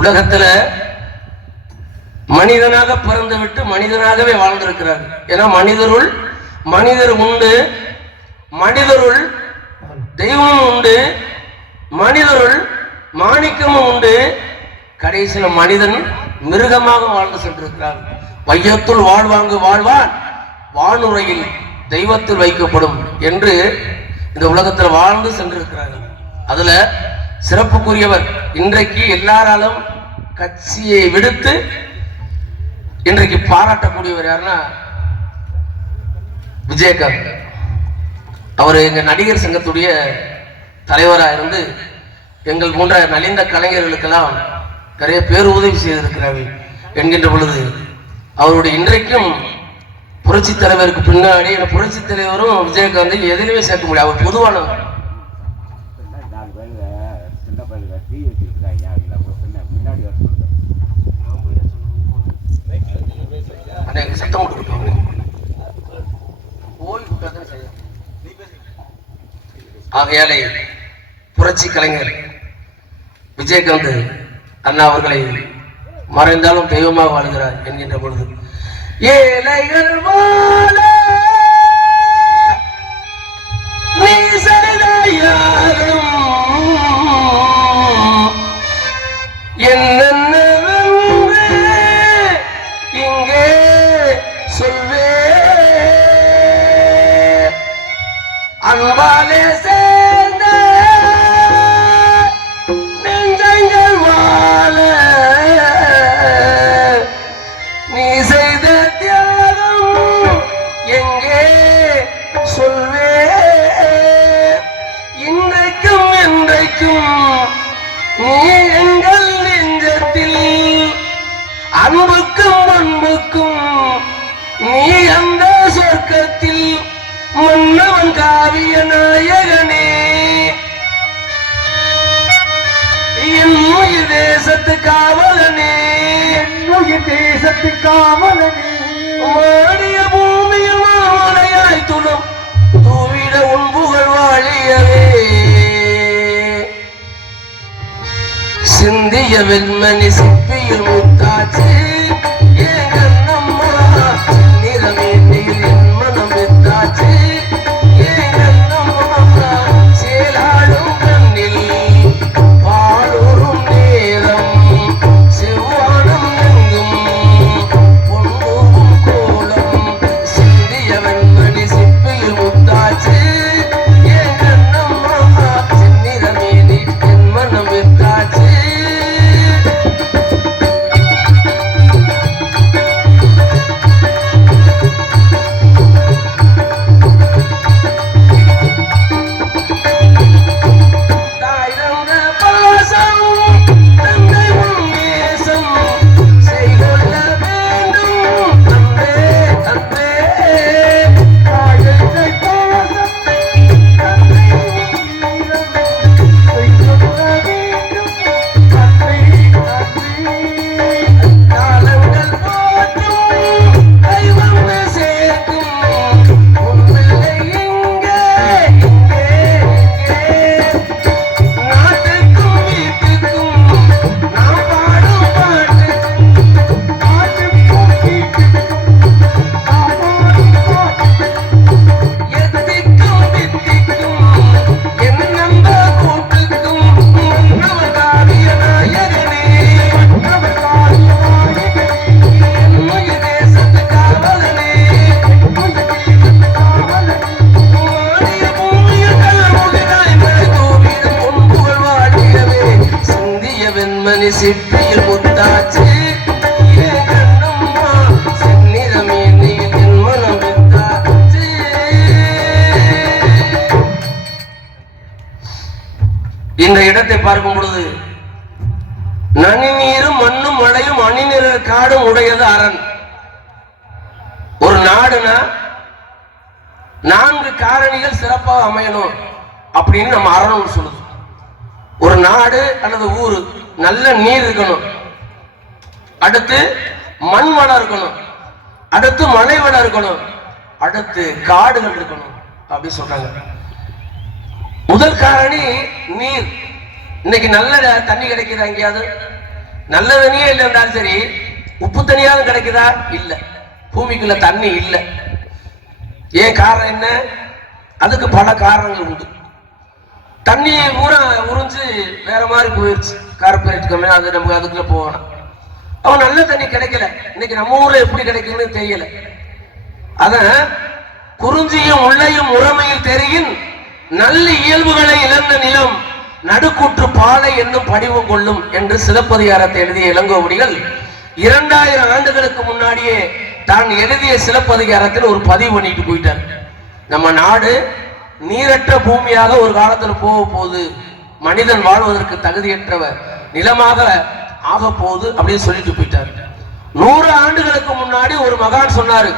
உலகத்துல மனிதனாக பிறந்து விட்டு மனிதனாகவே வாழ்ந்திருக்கிறார். ஏன்னா மனிதர் உண்டு, மனிதருள் தெய்வமும் உண்டு, மனிதருள் மாணிக்கமும் உண்டு. கடைசியில மனிதன் மிருகமாக வாழ்ந்து சென்றிருக்கிறார். வையத்துள் வாழ்வாங்கு வாழ்வான், வானுரையில் தெய்வத்தில் வைக்கப்படும் என்று இந்த உலகத்தில் வாழ்ந்து சென்றிருக்கிறார்கள். அதுல சிறப்புக்குரியவர் இன்றைக்கு எல்லாராலும் கட்சியை விடுத்து இன்றைக்கு பாராட்டக்கூடியவர் யாருன்னா விஜயகாந்த். அவர் எங்க நடிகர் சங்கத்துடைய தலைவராக இருந்து எங்கள் போன்ற நலிந்த கலைஞர்களுக்கெல்லாம் நிறைய பேர் உதவி செய்திருக்கிறார்கள் என்கின்ற பொழுது அவருடைய இன்றைக்கும் புரட்சி தலைவருக்கு பின்னாடி புரட்சி தலைவரும் விஜயகாந்தை எதிலுமே சேர்க்க முடியாது. அவர் பொதுவானவர். சத்தம் ஆகையாலே புரட்சி கலைஞர் விஜயகாந்த் அண்ணா அவர்களை மறைந்தாலும் தெய்வமாக வாழ்கிறார் என்கின்ற பொழுது ஏழைகள் வாழ நீ சரிதாயாரும் என்னென்ன இங்கே சொல்வே அன்பாலே சேர்ந்த நெஞ்சங்கள் வாழ நீ செய்த தியாகம் எங்கே சொல்வே இன்றைக்கும் என்றைக்கும் நீ எங்கள் நெஞ்சத்தில் அன்புக்கும் அன்புக்கும் நீ அந்த சொர்க்கத்தில் மன்னவன் காவிய நாயகனே தேசத்து காவலனே, என்னுயிர் தேசத்து காவலனே, வாடிய பூமியில் மாமலையாய் துணம் தூவிட உன் புகழ் வாழியவே. சிந்திய வெண்மணி சிப்பியில் முத்தாச்சு என் கண்ணம்மா, நிறமேட்டில் என் மனம் வித்தாச்சு என் கண்ணம்மா. சேலாடும் கண்ணில் பாலூரும் நேரம், செவ்வானம் எங்கும் பொன்னும் கோலம். சிந்திய வெண்மணி சிப்பியில் முத்தாச்சு என் கண்ணம்மா, நிறமேட்டி என் மனம் வித்தாச்சு. சிப்பியில் முத்தாச்சு என் கண்ணம்மா, செந்நிறமேனியில் என் மனம் வித்தாச்சு. இந்த இடத்தை பார்க்கும் பொழுது நனிநீரும் மண்ணும் மழையும் அணிநிற காடும் உடையது அரண். ஒரு நாடுனா 4 காரணிகள் சிறப்பாக அமையணும் அப்படின்னு நம்ம அறநூல் சொல்லுது. ஒரு நாடு அல்லது ஊரு நல்ல நீர் இருக்கணும், அடுத்து மண் வளம் இருக்கணும், அடுத்து மழை வளம் இருக்கணும், அடுத்து காடுகள் இருக்கணும் அப்படி சொல்றாங்க. முதல் காரணி நீர். இன்னைக்கு நல்ல தண்ணி கிடைக்குதா? எங்கேயாவது நல்ல தண்ணியே இல்லை என்றாலும் சரி, உப்பு தண்ணியாவது கிடைக்குதா? இல்ல. பூமிக்குள்ள தண்ணி இல்லை. ஏன் காரணம் என்ன? அதுக்கு பல காரணங்கள் உண்டு. தண்ணி பூரா உறிஞ்சு வேற மாதிரி போயிடுச்சு, கார்பரேட் கம்பெனி, அது நமக்கு அதுக்குள்ள போகணும். அவன் நல்ல தண்ணி கிடைக்கல. இன்னைக்கு நம்ம ஊர்ல எப்படி கிடைக்குன்னு தெரியல. அதான் குறிஞ்சியும் உள்ளையும் முறைமையில் தெரியின் நல்ல இயல்புகளை இழந்த நிலம் நடுக்கூற்று பாலை என்னும் படிவம் கொள்ளும் என்று சிலப்பதிகாரத்தை எழுதிய இளங்கோவடிகள் 2000 ஆண்டுகளுக்கு முன்னாடியே தான் எழுதிய சிலப்பதிகாரத்தில் ஒரு பதிவு பண்ணிட்டு போயிட்டார். நம்ம நாடு நீரற்ற பூமியாக ஒரு காலத்துல போக போகுது, மனிதன் வாழ்வதற்கு தகுதியற்றவ நிலமாக ஆக போகுது அப்படின்னு சொல்லிட்டு போயிட்டாரு. 100 ஆண்டுகளுக்கு முன்னாடி ஒரு மகான் சொன்னாரு,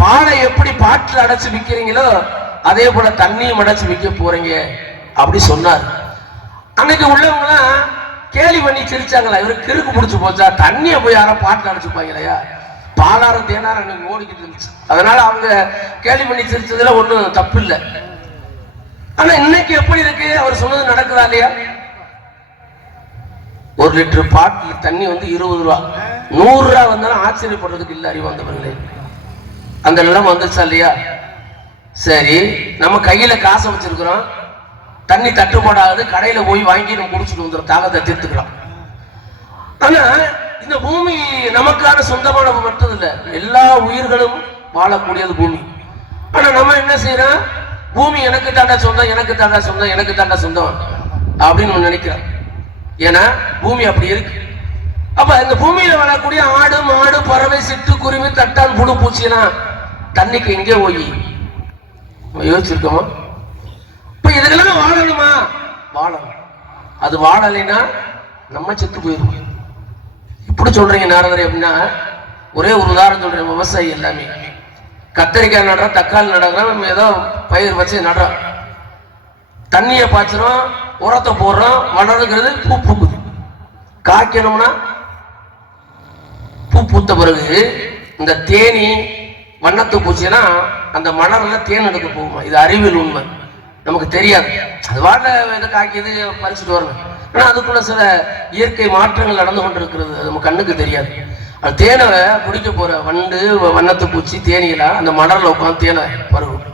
பாலை எப்படி பாட்டில் அடைச்சு விற்கிறீங்களோ அதே போல தண்ணியும் அடைச்சு விற்க போறீங்க அப்படி சொன்னார். அன்னைக்கு உள்ளவங்களாம் கேலி பண்ணி சிரிச்சாங்களா, இவருக்கு கிறுக்கு பிடிச்சு போச்சா, தண்ணியை போய் யாரும் பாட்டில் அடைச்சுப்பாங்க இல்லையா, பாலாறு தேனார் அன்னைக்கு ஓடிக்கிட்டு இருந்துச்சு. அதனால அவங்க கேலி பண்ணி சிரிச்சதுல ஒண்ணும் தப்பு இல்லை. ஆனா இன்னைக்கு எப்படி இருக்கு? அவர் சொன்னது நடக்குதா இல்லையா? 1 லிட்டர் பாட்டில் தண்ணி வந்து 20 ரூபா, 100 ரூபா வந்தாலும் ஆச்சரியப்படுறதுக்கு இல்லை அறிவாந்தவர்களே. அந்த நிலம் வந்துச்சா இல்லையா? சரி, நம்ம கையில காசை வச்சிருக்கிறோம், தண்ணி தட்டுப்பாடாது, கடையில போய் வாங்கி நம்ம குடிச்சிட்டு வந்துடும், தாகத்தை தீர்த்துக்கலாம். ஆனா இந்த பூமி நமக்கான சொந்தமான மட்டும் இல்லை, எல்லா உயிர்களும் வாழக்கூடியது பூமி. ஆனா நம்ம என்ன செய்யறோம்? பூமி எனக்கு தாண்டா சொந்தம், எனக்கு தாண்டா சொந்தம், எனக்கு தாண்டா சொந்தம் அப்படின்னு நினைக்கிறோம். ஏன்னா பூமி அப்படி இருக்கு. அப்ப இந்த பூமியில வாழக்கூடிய ஆடு மாடு பறவை சிட்டு குருவி தட்டான் புழு பூச்சினா தண்ணிக்கு எங்கே போய் யோசிச்சிருக்கோமா? இப்ப இதுக்கெல்லாம் வாழணுமா? வாழணும். அது வாழலைன்னா நம்ம செத்து போயிருவோம். இப்படி சொல்றீங்க நாரதரை அப்படின்னா, ஒரே ஒரு உதாரணம் சொல்றேன். விவசாயி எல்லாமே கத்தரிக்காய் நடுறோம், தக்காளி நடுறோம், நம்ம ஏதோ பயிர் வச்சு நடுறோம், தண்ணியை பாய்ச்சுறோம், உரத்தை போடுறோம், வளருங்கிறது பூ பூக்குது. காய்க்கணும்னா பூ பூத்த பிறகு இந்த தேனி வண்ணத்து பூச்சினா அந்த மலர்ல தேன் எடுக்க போகுமா. இது அறிவியல் உண்மை, நமக்கு தெரியாது. அது வாழ இதை காய்க்குது பறிச்சுட்டு வரணும். ஆனா அதுக்குள்ள சில இயற்கை மாற்றங்கள் நடந்து கொண்டிருக்கிறது, அது நம்ம கண்ணுக்கு தெரியாது. அது தேனை குடிக்க போற வண்டு வண்ணத்து பூச்சி தேனியெல்லாம் அந்த மலர்ல உட்காந்து தேனை பருகும்.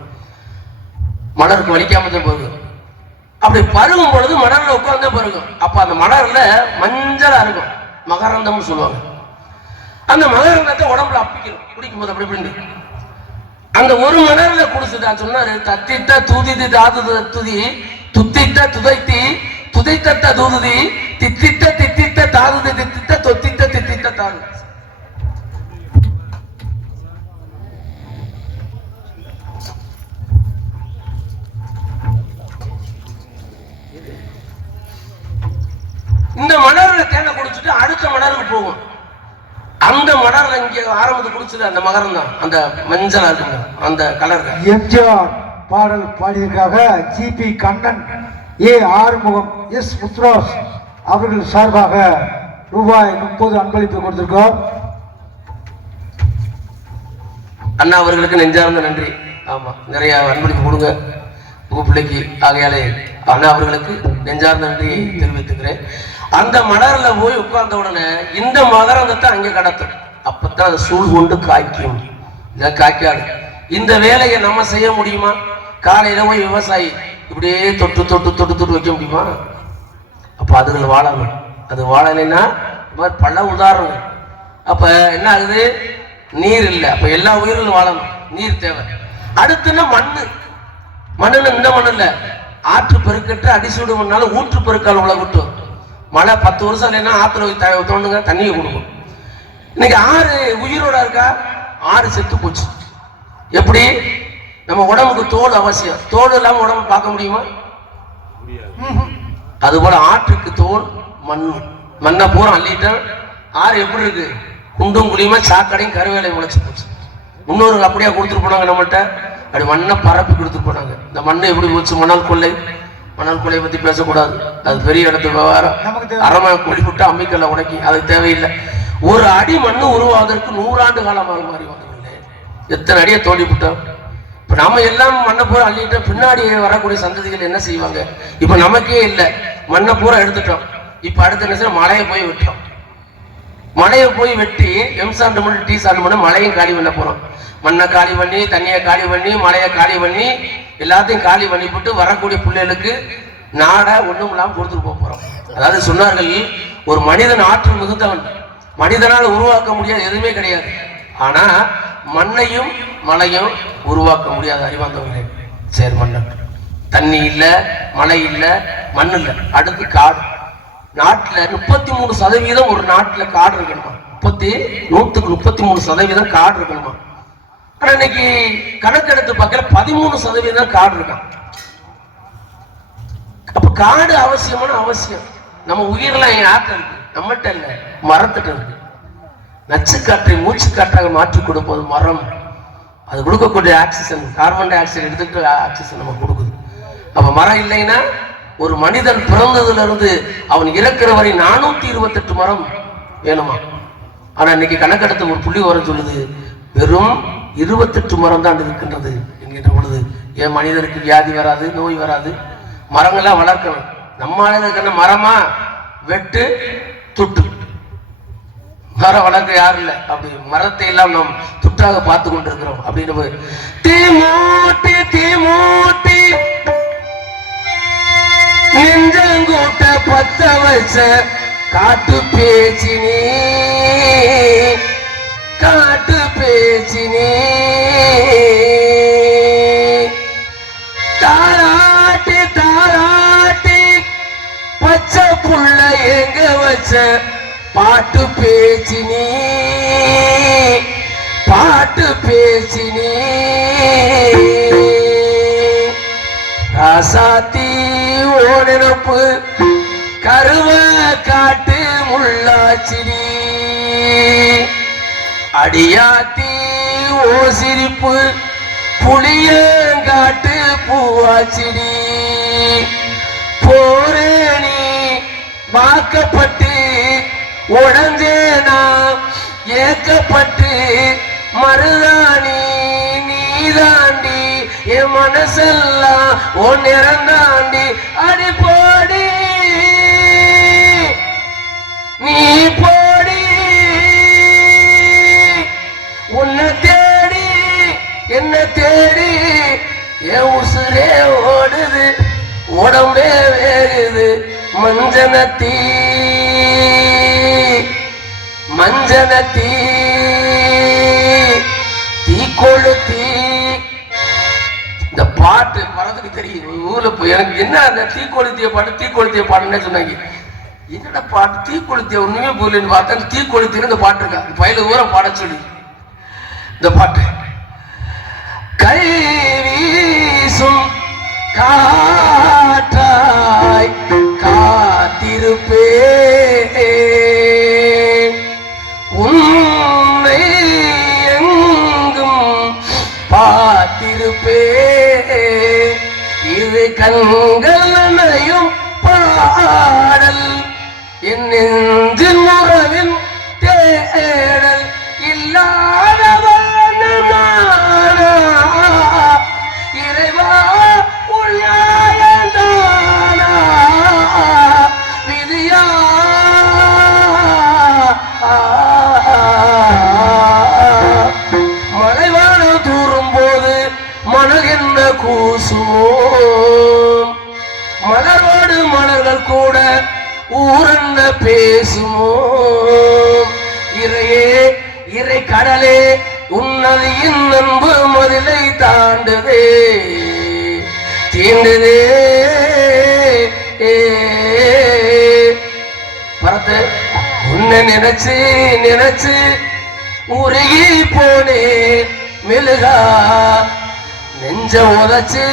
மலருக்கு வலிக்காம தான் பருகும். அப்படி பருகும் பொழுது மலர்ல உட்கார்ந்தே பருகும். அப்ப அந்த மலர்ல மஞ்சளா இருக்கும், மகரந்தம்னு சொல்லுவாங்க. அந்த மகரந்தத்தை உடம்புல அப்பிக்கணும் குடிக்கும் போது. அப்படி இப்படின்னு அந்த ஒரு மலர்ல குடிச்சுதான் சொன்னாரு, தத்தித்த தூதிதி தாது துதி துத்தித்த துதைத்தி துதைத்த தூதுதி தித்தித்த தித்தித்த தாதுதி தித்தித்த தொத்தித்த தித்தித்த தாது. இந்த மலர்ல தேனை குடிச்சுட்டு அடுத்த மலருக்கு போகும். அந்த மலர்ல இங்க ஆரம்பத்து குடிச்சது அந்த மகரம் தான், அந்த மஞ்சள் இருக்குங்க அந்த கலர். எம்ஜிஆர் பாடல் பாடியதற்காக ஜிபி கண்ணன், ஏ ஆறுமுகம், எஸ் முத்துராஜ் அவர்கள் சார்பாக ரூபாய் 30 அன்பளிப்பு கொடுத்திருக்கோம். அண்ணா அவர்களுக்கு நெஞ்சார்ந்த நன்றி. ஆமா, நிறைய அன்பளிப்பு கொடுங்க உங்க பிள்ளைக்கு. ஆகையாலே அண்ணா அவர்களுக்கு நெஞ்சார்ந்த நன்றியை தெரிவித்துக்கிறேன். அந்த மலர்ல போய் உட்கார்ந்த உடனே இந்த மகரந்தத்தை அங்கே கடத்தும். அப்பதான் அது சூழ் கொண்டு காய்க்கும். இதை காய்க்காது. இந்த வேலையை நம்ம செய்ய முடியுமா? காலையில போய் விவசாயி இப்படியே தொட்டு தொட்டு தொட்டு தொட்டு வைக்க முடியுமா? அப்ப அதுகள் வாழணும். அது வாழலைன்னா பல உதாரணங்கள். அப்ப என்ன ஆகுது? நீர் இல்லை. அப்ப எல்லா உயிர்களும் வாழணும், நீர் தேவை. அடுத்துன்னா மண்ணு. மண்ணுன்னு இந்த மண்ணு இல்ல, ஆற்று பெருக்கட்டு அடிசூடு மண்ணாலும் ஊற்று பெருக்கால் உலகட்டும். மழை 10 வருஷம் இல்லைன்னா ஆத்துல தோண்டுங்க, தண்ணியை கொடுக்கும். இன்னைக்கு ஆறு உயிரோட இருக்கா? ஆறு செத்து போச்சு. எப்படி? நம்ம உடம்புக்கு தோல் அவசியம். தோல் இல்லாம உடம்பு பார்க்க முடியுமா? அது போல ஆற்றுக்கு தோல் மண். மண்ணை பூரா அள்ளிட்டா ஆறு எப்படி இருக்கு? குண்டும் குழியுமா சாக்கடையும் கருவேலையும் முளைச்சு போச்சு. முன்னோர்கள் அப்படியே கொடுத்துட்டு போனாங்க நம்மள்கிட்ட. அப்படி மண்ணை பரப்பி கொடுத்துட்டு போனாங்க. இந்த மண்ணை எப்படி போச்சு? மணல் கொள்ளை. மணல் கொள்ளையை பத்தி பேசக்கூடாது, அது பெரிய இடத்து விவகாரம். அரைமை கொடி விட்டு அம்மிக்கல்ல உடைக்கி, அது தேவையில்லை. ஒரு அடி மண்ணு உருவாவதற்கு 100 ஆண்டு காலமாக மாறி வந்ததில்லை. எத்தனை அடியை தோண்டி விட்டோம். இப்ப நம்ம எல்லாம் மண்ணை பூரா அள்ளிட்டு பின்னாடி வரக்கூடிய சந்ததிகள் என்ன செய்வாங்க? இப்ப நமக்கே இல்லை, மண்ணை பூரா எடுத்துட்டோம். இப்ப அடுத்த நிமிஷம் மழையை போய் விட்டோம். மழையை போய் வெட்டி எம்சாண்டு மணி டீ சாண்டு மணி மழையும் காலி பண்ண போறோம். மண்ணை காலி பண்ணி, தண்ணியை காலி பண்ணி, மழையை காலி பண்ணி, எல்லாத்தையும் காலி பண்ணி போட்டு வரக்கூடிய பிள்ளைகளுக்கு நாடை ஒண்ணும் இல்லாம கொடுத்துட்டு போறோம். அதாவது சொன்னார்கள், ஒரு மனிதன் ஆற்றல் மிகுந்தவன். மனிதனால் உருவாக்க முடியாது எதுவுமே கிடையாது. ஆனா மண்ணையும் மழையும் உருவாக்க முடியாது அறிவாந்தவர்களே. சரி, மண்ணன் தண்ணி இல்ல, மழை இல்ல, மண் இல்ல. அடுத்து காடு. நாட்டுல 33% ஒரு நாட்டுல காடு இருக்கணுமா? 100க்கு 33% காடு இருக்கணுமா? ஆனா இன்னைக்கு கணக்கெடுத்து பார்க்கல 13% காடு இருக்கான். அப்ப காடு அவசியமான அவசியம். நம்ம உயிரெல்லாம் யார்கிட்ட இருக்கு? நம்மகிட்ட இல்ல, மரத்திட்ட இருக்கு. நச்சு காற்றை மூச்சு காற்றாக மாற்றி கொடுப்பது மரம். அது கொடுக்கக்கூடிய ஆக்சிஜன், கார்பன் டை ஆக்சைடு எடுத்துக்கிட்டு ஆக்சிஜன் நம்ம கொடுக்குது. அப்ப மரம் இல்லைன்னா ஒரு மனிதன் பிறந்ததுல இருந்து அவன் இறக்குற வரை 428 மரம் வேணுமா? ஆனா இன்னைக்கு கணக்கெடுத்து ஒரு புள்ளி வர சொல்லுது, வெறும் 28 மரம் தான் இருக்கின்றது என்கின்ற பொழுது ஏன் மனிதனுக்கு வியாதி வராது, நோய் வராது? மரங்கள்லாம் வளர்க்கணும். நம்ம ஆளுங்க மரமா வெட்டு துட்டு, மரம் வளர்க்க யாரும் இல்லை. அப்படி மரத்தை எல்லாம் நாம் துட்டாக பார்த்து கொண்டிருக்கிறோம். அப்படின்னு தீமூட்டி தீமூட்டி நெஞ்சங்கூட்ட பத்த வச்ச காட்டு பேச்சினி, காட்டு பேச்சினி, தாராட்டி தாராட்டி பச்சை புள்ள எங்க வச்ச பாட்டு பேச்சினி, பாட்டு பேச்சினி, ராசாத்தி ஓடினப்பு கருவ காட்டு முள்ளாச்சினி, அடியாத்தி ஓ சிரிப்பு புளியங்காட்டு பூவாச்சினி, போரேணி வாக்கப்பட்டு உடஞ்சேனா ஏக்கப்பட்டு மருதாணி நீதாண்டி என் மனசெல்லாம் உன் நிறந்தாண்டி அடி போடி நீ போடி உன்னை தேடி என்ன தேடி என் உசுரே ஓடுது உடம்பே வேகுது மஞ்சனத்தீ மஞ்சனத்தீ தீ கொளுத்தி. இந்த பாட்டு பரதுக்கு தெரியும் ஊர்ல போய் எனக்கு என்ன அந்த தீ கொளுத்திய பாட்டுன்னு சொன்னாங்க. என்னடா பாட்டு தீ கொளுத்திய ஒண்ணுமே போயிலன்னு பார்த்தா அந்த தீ கொளுத்தின்னு இந்த பாட்டு இருக்கா பயில ஊரம் பாட சொல்லி இந்த பாட்டு. கை வீசும் காற்றாய் காத்திருப்பே உன்னை எங்கும் பார்த்திருப்பே இது கண்கள் அணையும் பாடல் என் நெஞ்சின் உறவின் தேடல் இல்லாதவன் இறைவா உள்நாயந்தானா விதியா மலைவானம் தூரும் போது மணல் என்ன கூசுமோ மலரோடு மலர்கள் கூட ஊரன்ன பேசுமோ இறையே இறை கடலே உன்னதியின் அன்பு மதிலை தாண்டுதே தீண்டுதே பரத்து உன்னை நினைச்சு நினைச்சு உருகி போனே மெழுகா நெஞ்ச உதச்சு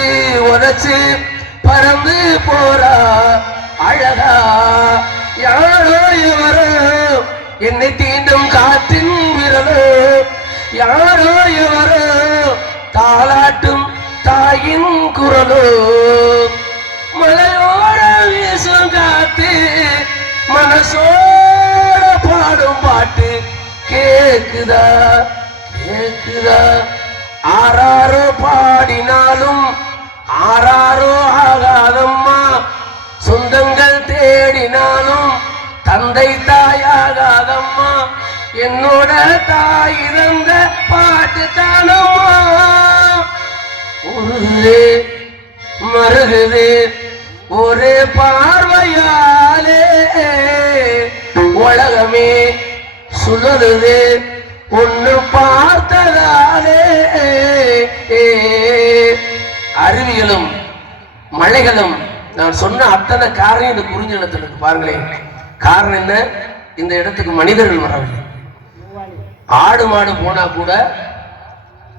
உதச்சு பறந்து போறா அழகா யாரோ எவரோ என்னை தீண்டும் காற்றின் விரலோ யாரோ எவரோ தாளாட்டும் தாயின் குரலோ மலையோட வீசும் காத்து மனசோட பாடும் பாட்டு கேக்குதா கேக்குதா ஆறாரோ பாடினாலும் ஆறாரோ ஆகாதம்மா சொந்தங்கள் தேடினாலும் தந்தை தாயாகாதம்மா என்னோட தாய் இறந்த பாட்டு தானம்மா உருகுதே மருகுதே ஒரே பார்வையாலே உலகமே சுழலுதே ஒன்னு பார்த்ததாலே அருவிகளும் மலைகளும் நான் சொன்ன அத்தனை காரணம் இந்த குறிஞ்சி நிலத்தில் இருக்கு பாருங்களேன். காரணம் என்ன? இந்த இடத்துக்கு மனிதர்கள் வரவில்லை. ஆடு மாடு போனா கூட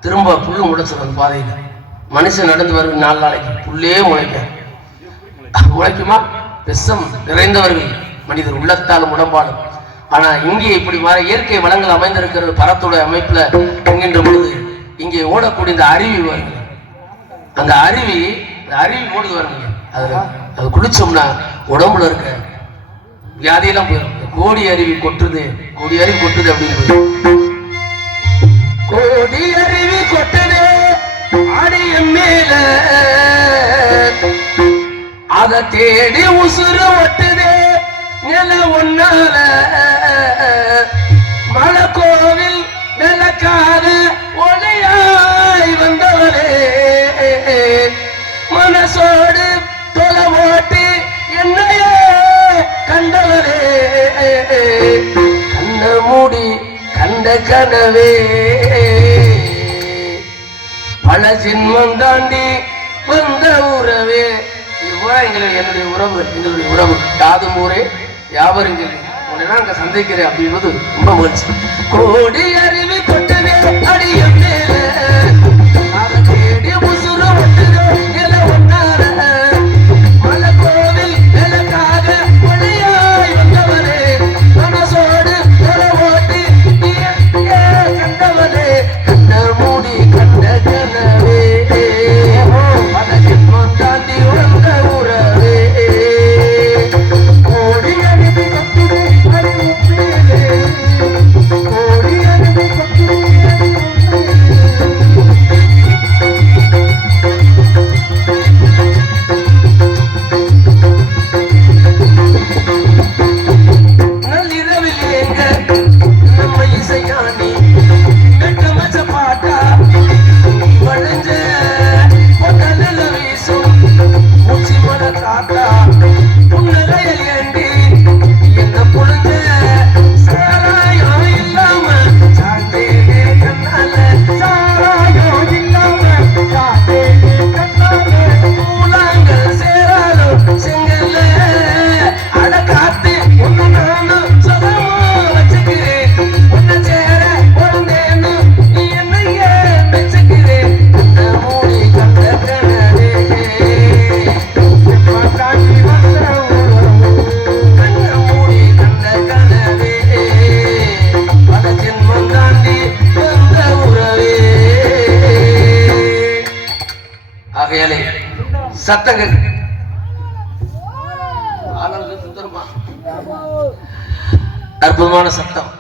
திரும்ப புல்லு முளைச்சிடும் பாதையில. மனுஷன் நடந்து வருது 4 நாளைக்கு புல்லே முளைக்குமா? விஷம் நிறைந்தவர்கள் மனிதர் உள்ளத்தாலும் உடம்பாலும். ஆனா இங்கே இப்படி இயற்கை வளங்கள் அமைந்திருக்கிறது. பரத்தோட அமைப்புல என்கின்ற பொழுது இங்கே ஓடக்கூடிய இந்த அருவி வருங்க. அந்த அருவி ஓடுது வருங்க. அது குளிச்சோம்னா உடம்புல இருக்க வியாதியெல்லாம் போயிடும். கோடி அருவி கொட்டுது அப்படின்னு கோடி அருவி கொட்டுது அடிய மேல அத தேடி உசுறு ஒட்டுது நில ஒன்னால மலை கோவில் விளக்காது ஒளியாய் வந்தவரே மனசோடு தொலை ஓட்டி என்னையே கண்டவரே கண்ண மூடி கண்ட கனவே பல ஜென்மம் தாண்டி வந்த உறவே. இவ்வளவு என்னுடைய உறவு யாதும் ஊரே யாவரும் உடனே அங்க சந்திக்கிறேன் அப்படின்றது ரொம்ப மகிழ்ச்சி. கோடி அருவி கொட்டவே அடிய மேல அதை தேடி உசுறு ஒட்டுதோ நில ஒன்னார மலை கோவில் விளக்காக ஒளியாய் வந்தவரே மனசோடு தொலை ஓட்டி கண்டவரே கண்ண மூடி கண்ட கனவே பல ஜென்மம் தாண்டி வந்த உறவே கோடி அருவி கொட்டவே அடி சத்தம் கேட்கு. அற்புதமான சத்தம்.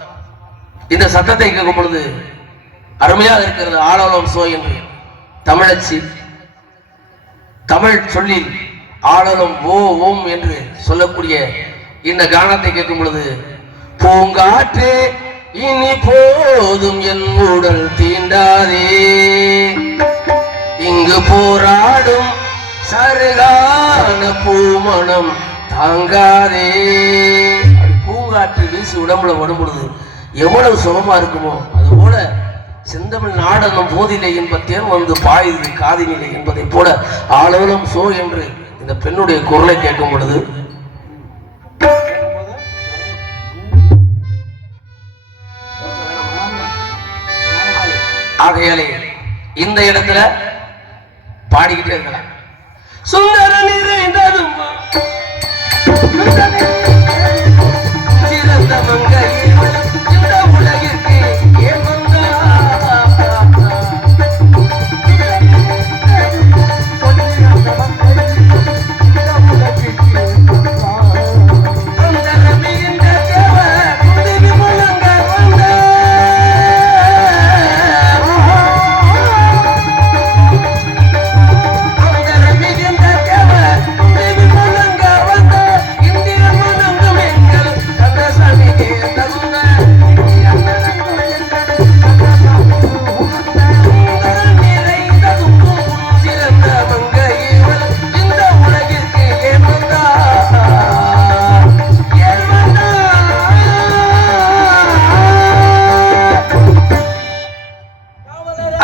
இந்த சத்தத்தை கேட்கும் பொழுது அருமையாக இருக்கிறது. ஆளோலம் சோ என்று தமிழச்சி தமிழ் சொல்லில் ஆளோலம் ஓ ஓம் என்று சொல்லக்கூடிய இந்த கானத்தை கேட்கும் பொழுது பூங்காற்றே இனி போதும் என் உடல் தீண்டாதே, இங்கு போராடும் சருகான பூமணம் தாங்காதே. பூங்காற்று வீசி உடம்புல வரும் பொழுது எவ்வளவு சுகமா இருக்குமோ அதுபோல செந்தமிழ் நாடகம் போதில்லை என்பதேன் வந்து பாயுது காதினில்லை என்பதை போல ஆளோலம் சோ என்று இந்த பெண்ணுடைய குரலை கேட்கும் பொழுது ஆகையாலே இந்த இடத்துல பாடிக்கிட்டே இருக்கலாம். சுந்தர நிறைந்ததும் சிறந்த மங்கையே இந்த உலகிற்கு ஏன்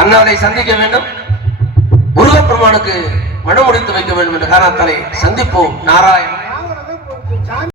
அண்ணாவை சந்திக்க வேண்டும், முருகப்பெருமானுக்கு மனம் முடித்து வைக்க வேண்டும் என்ற காரணத்தாலே சந்திப்போம். நாராயண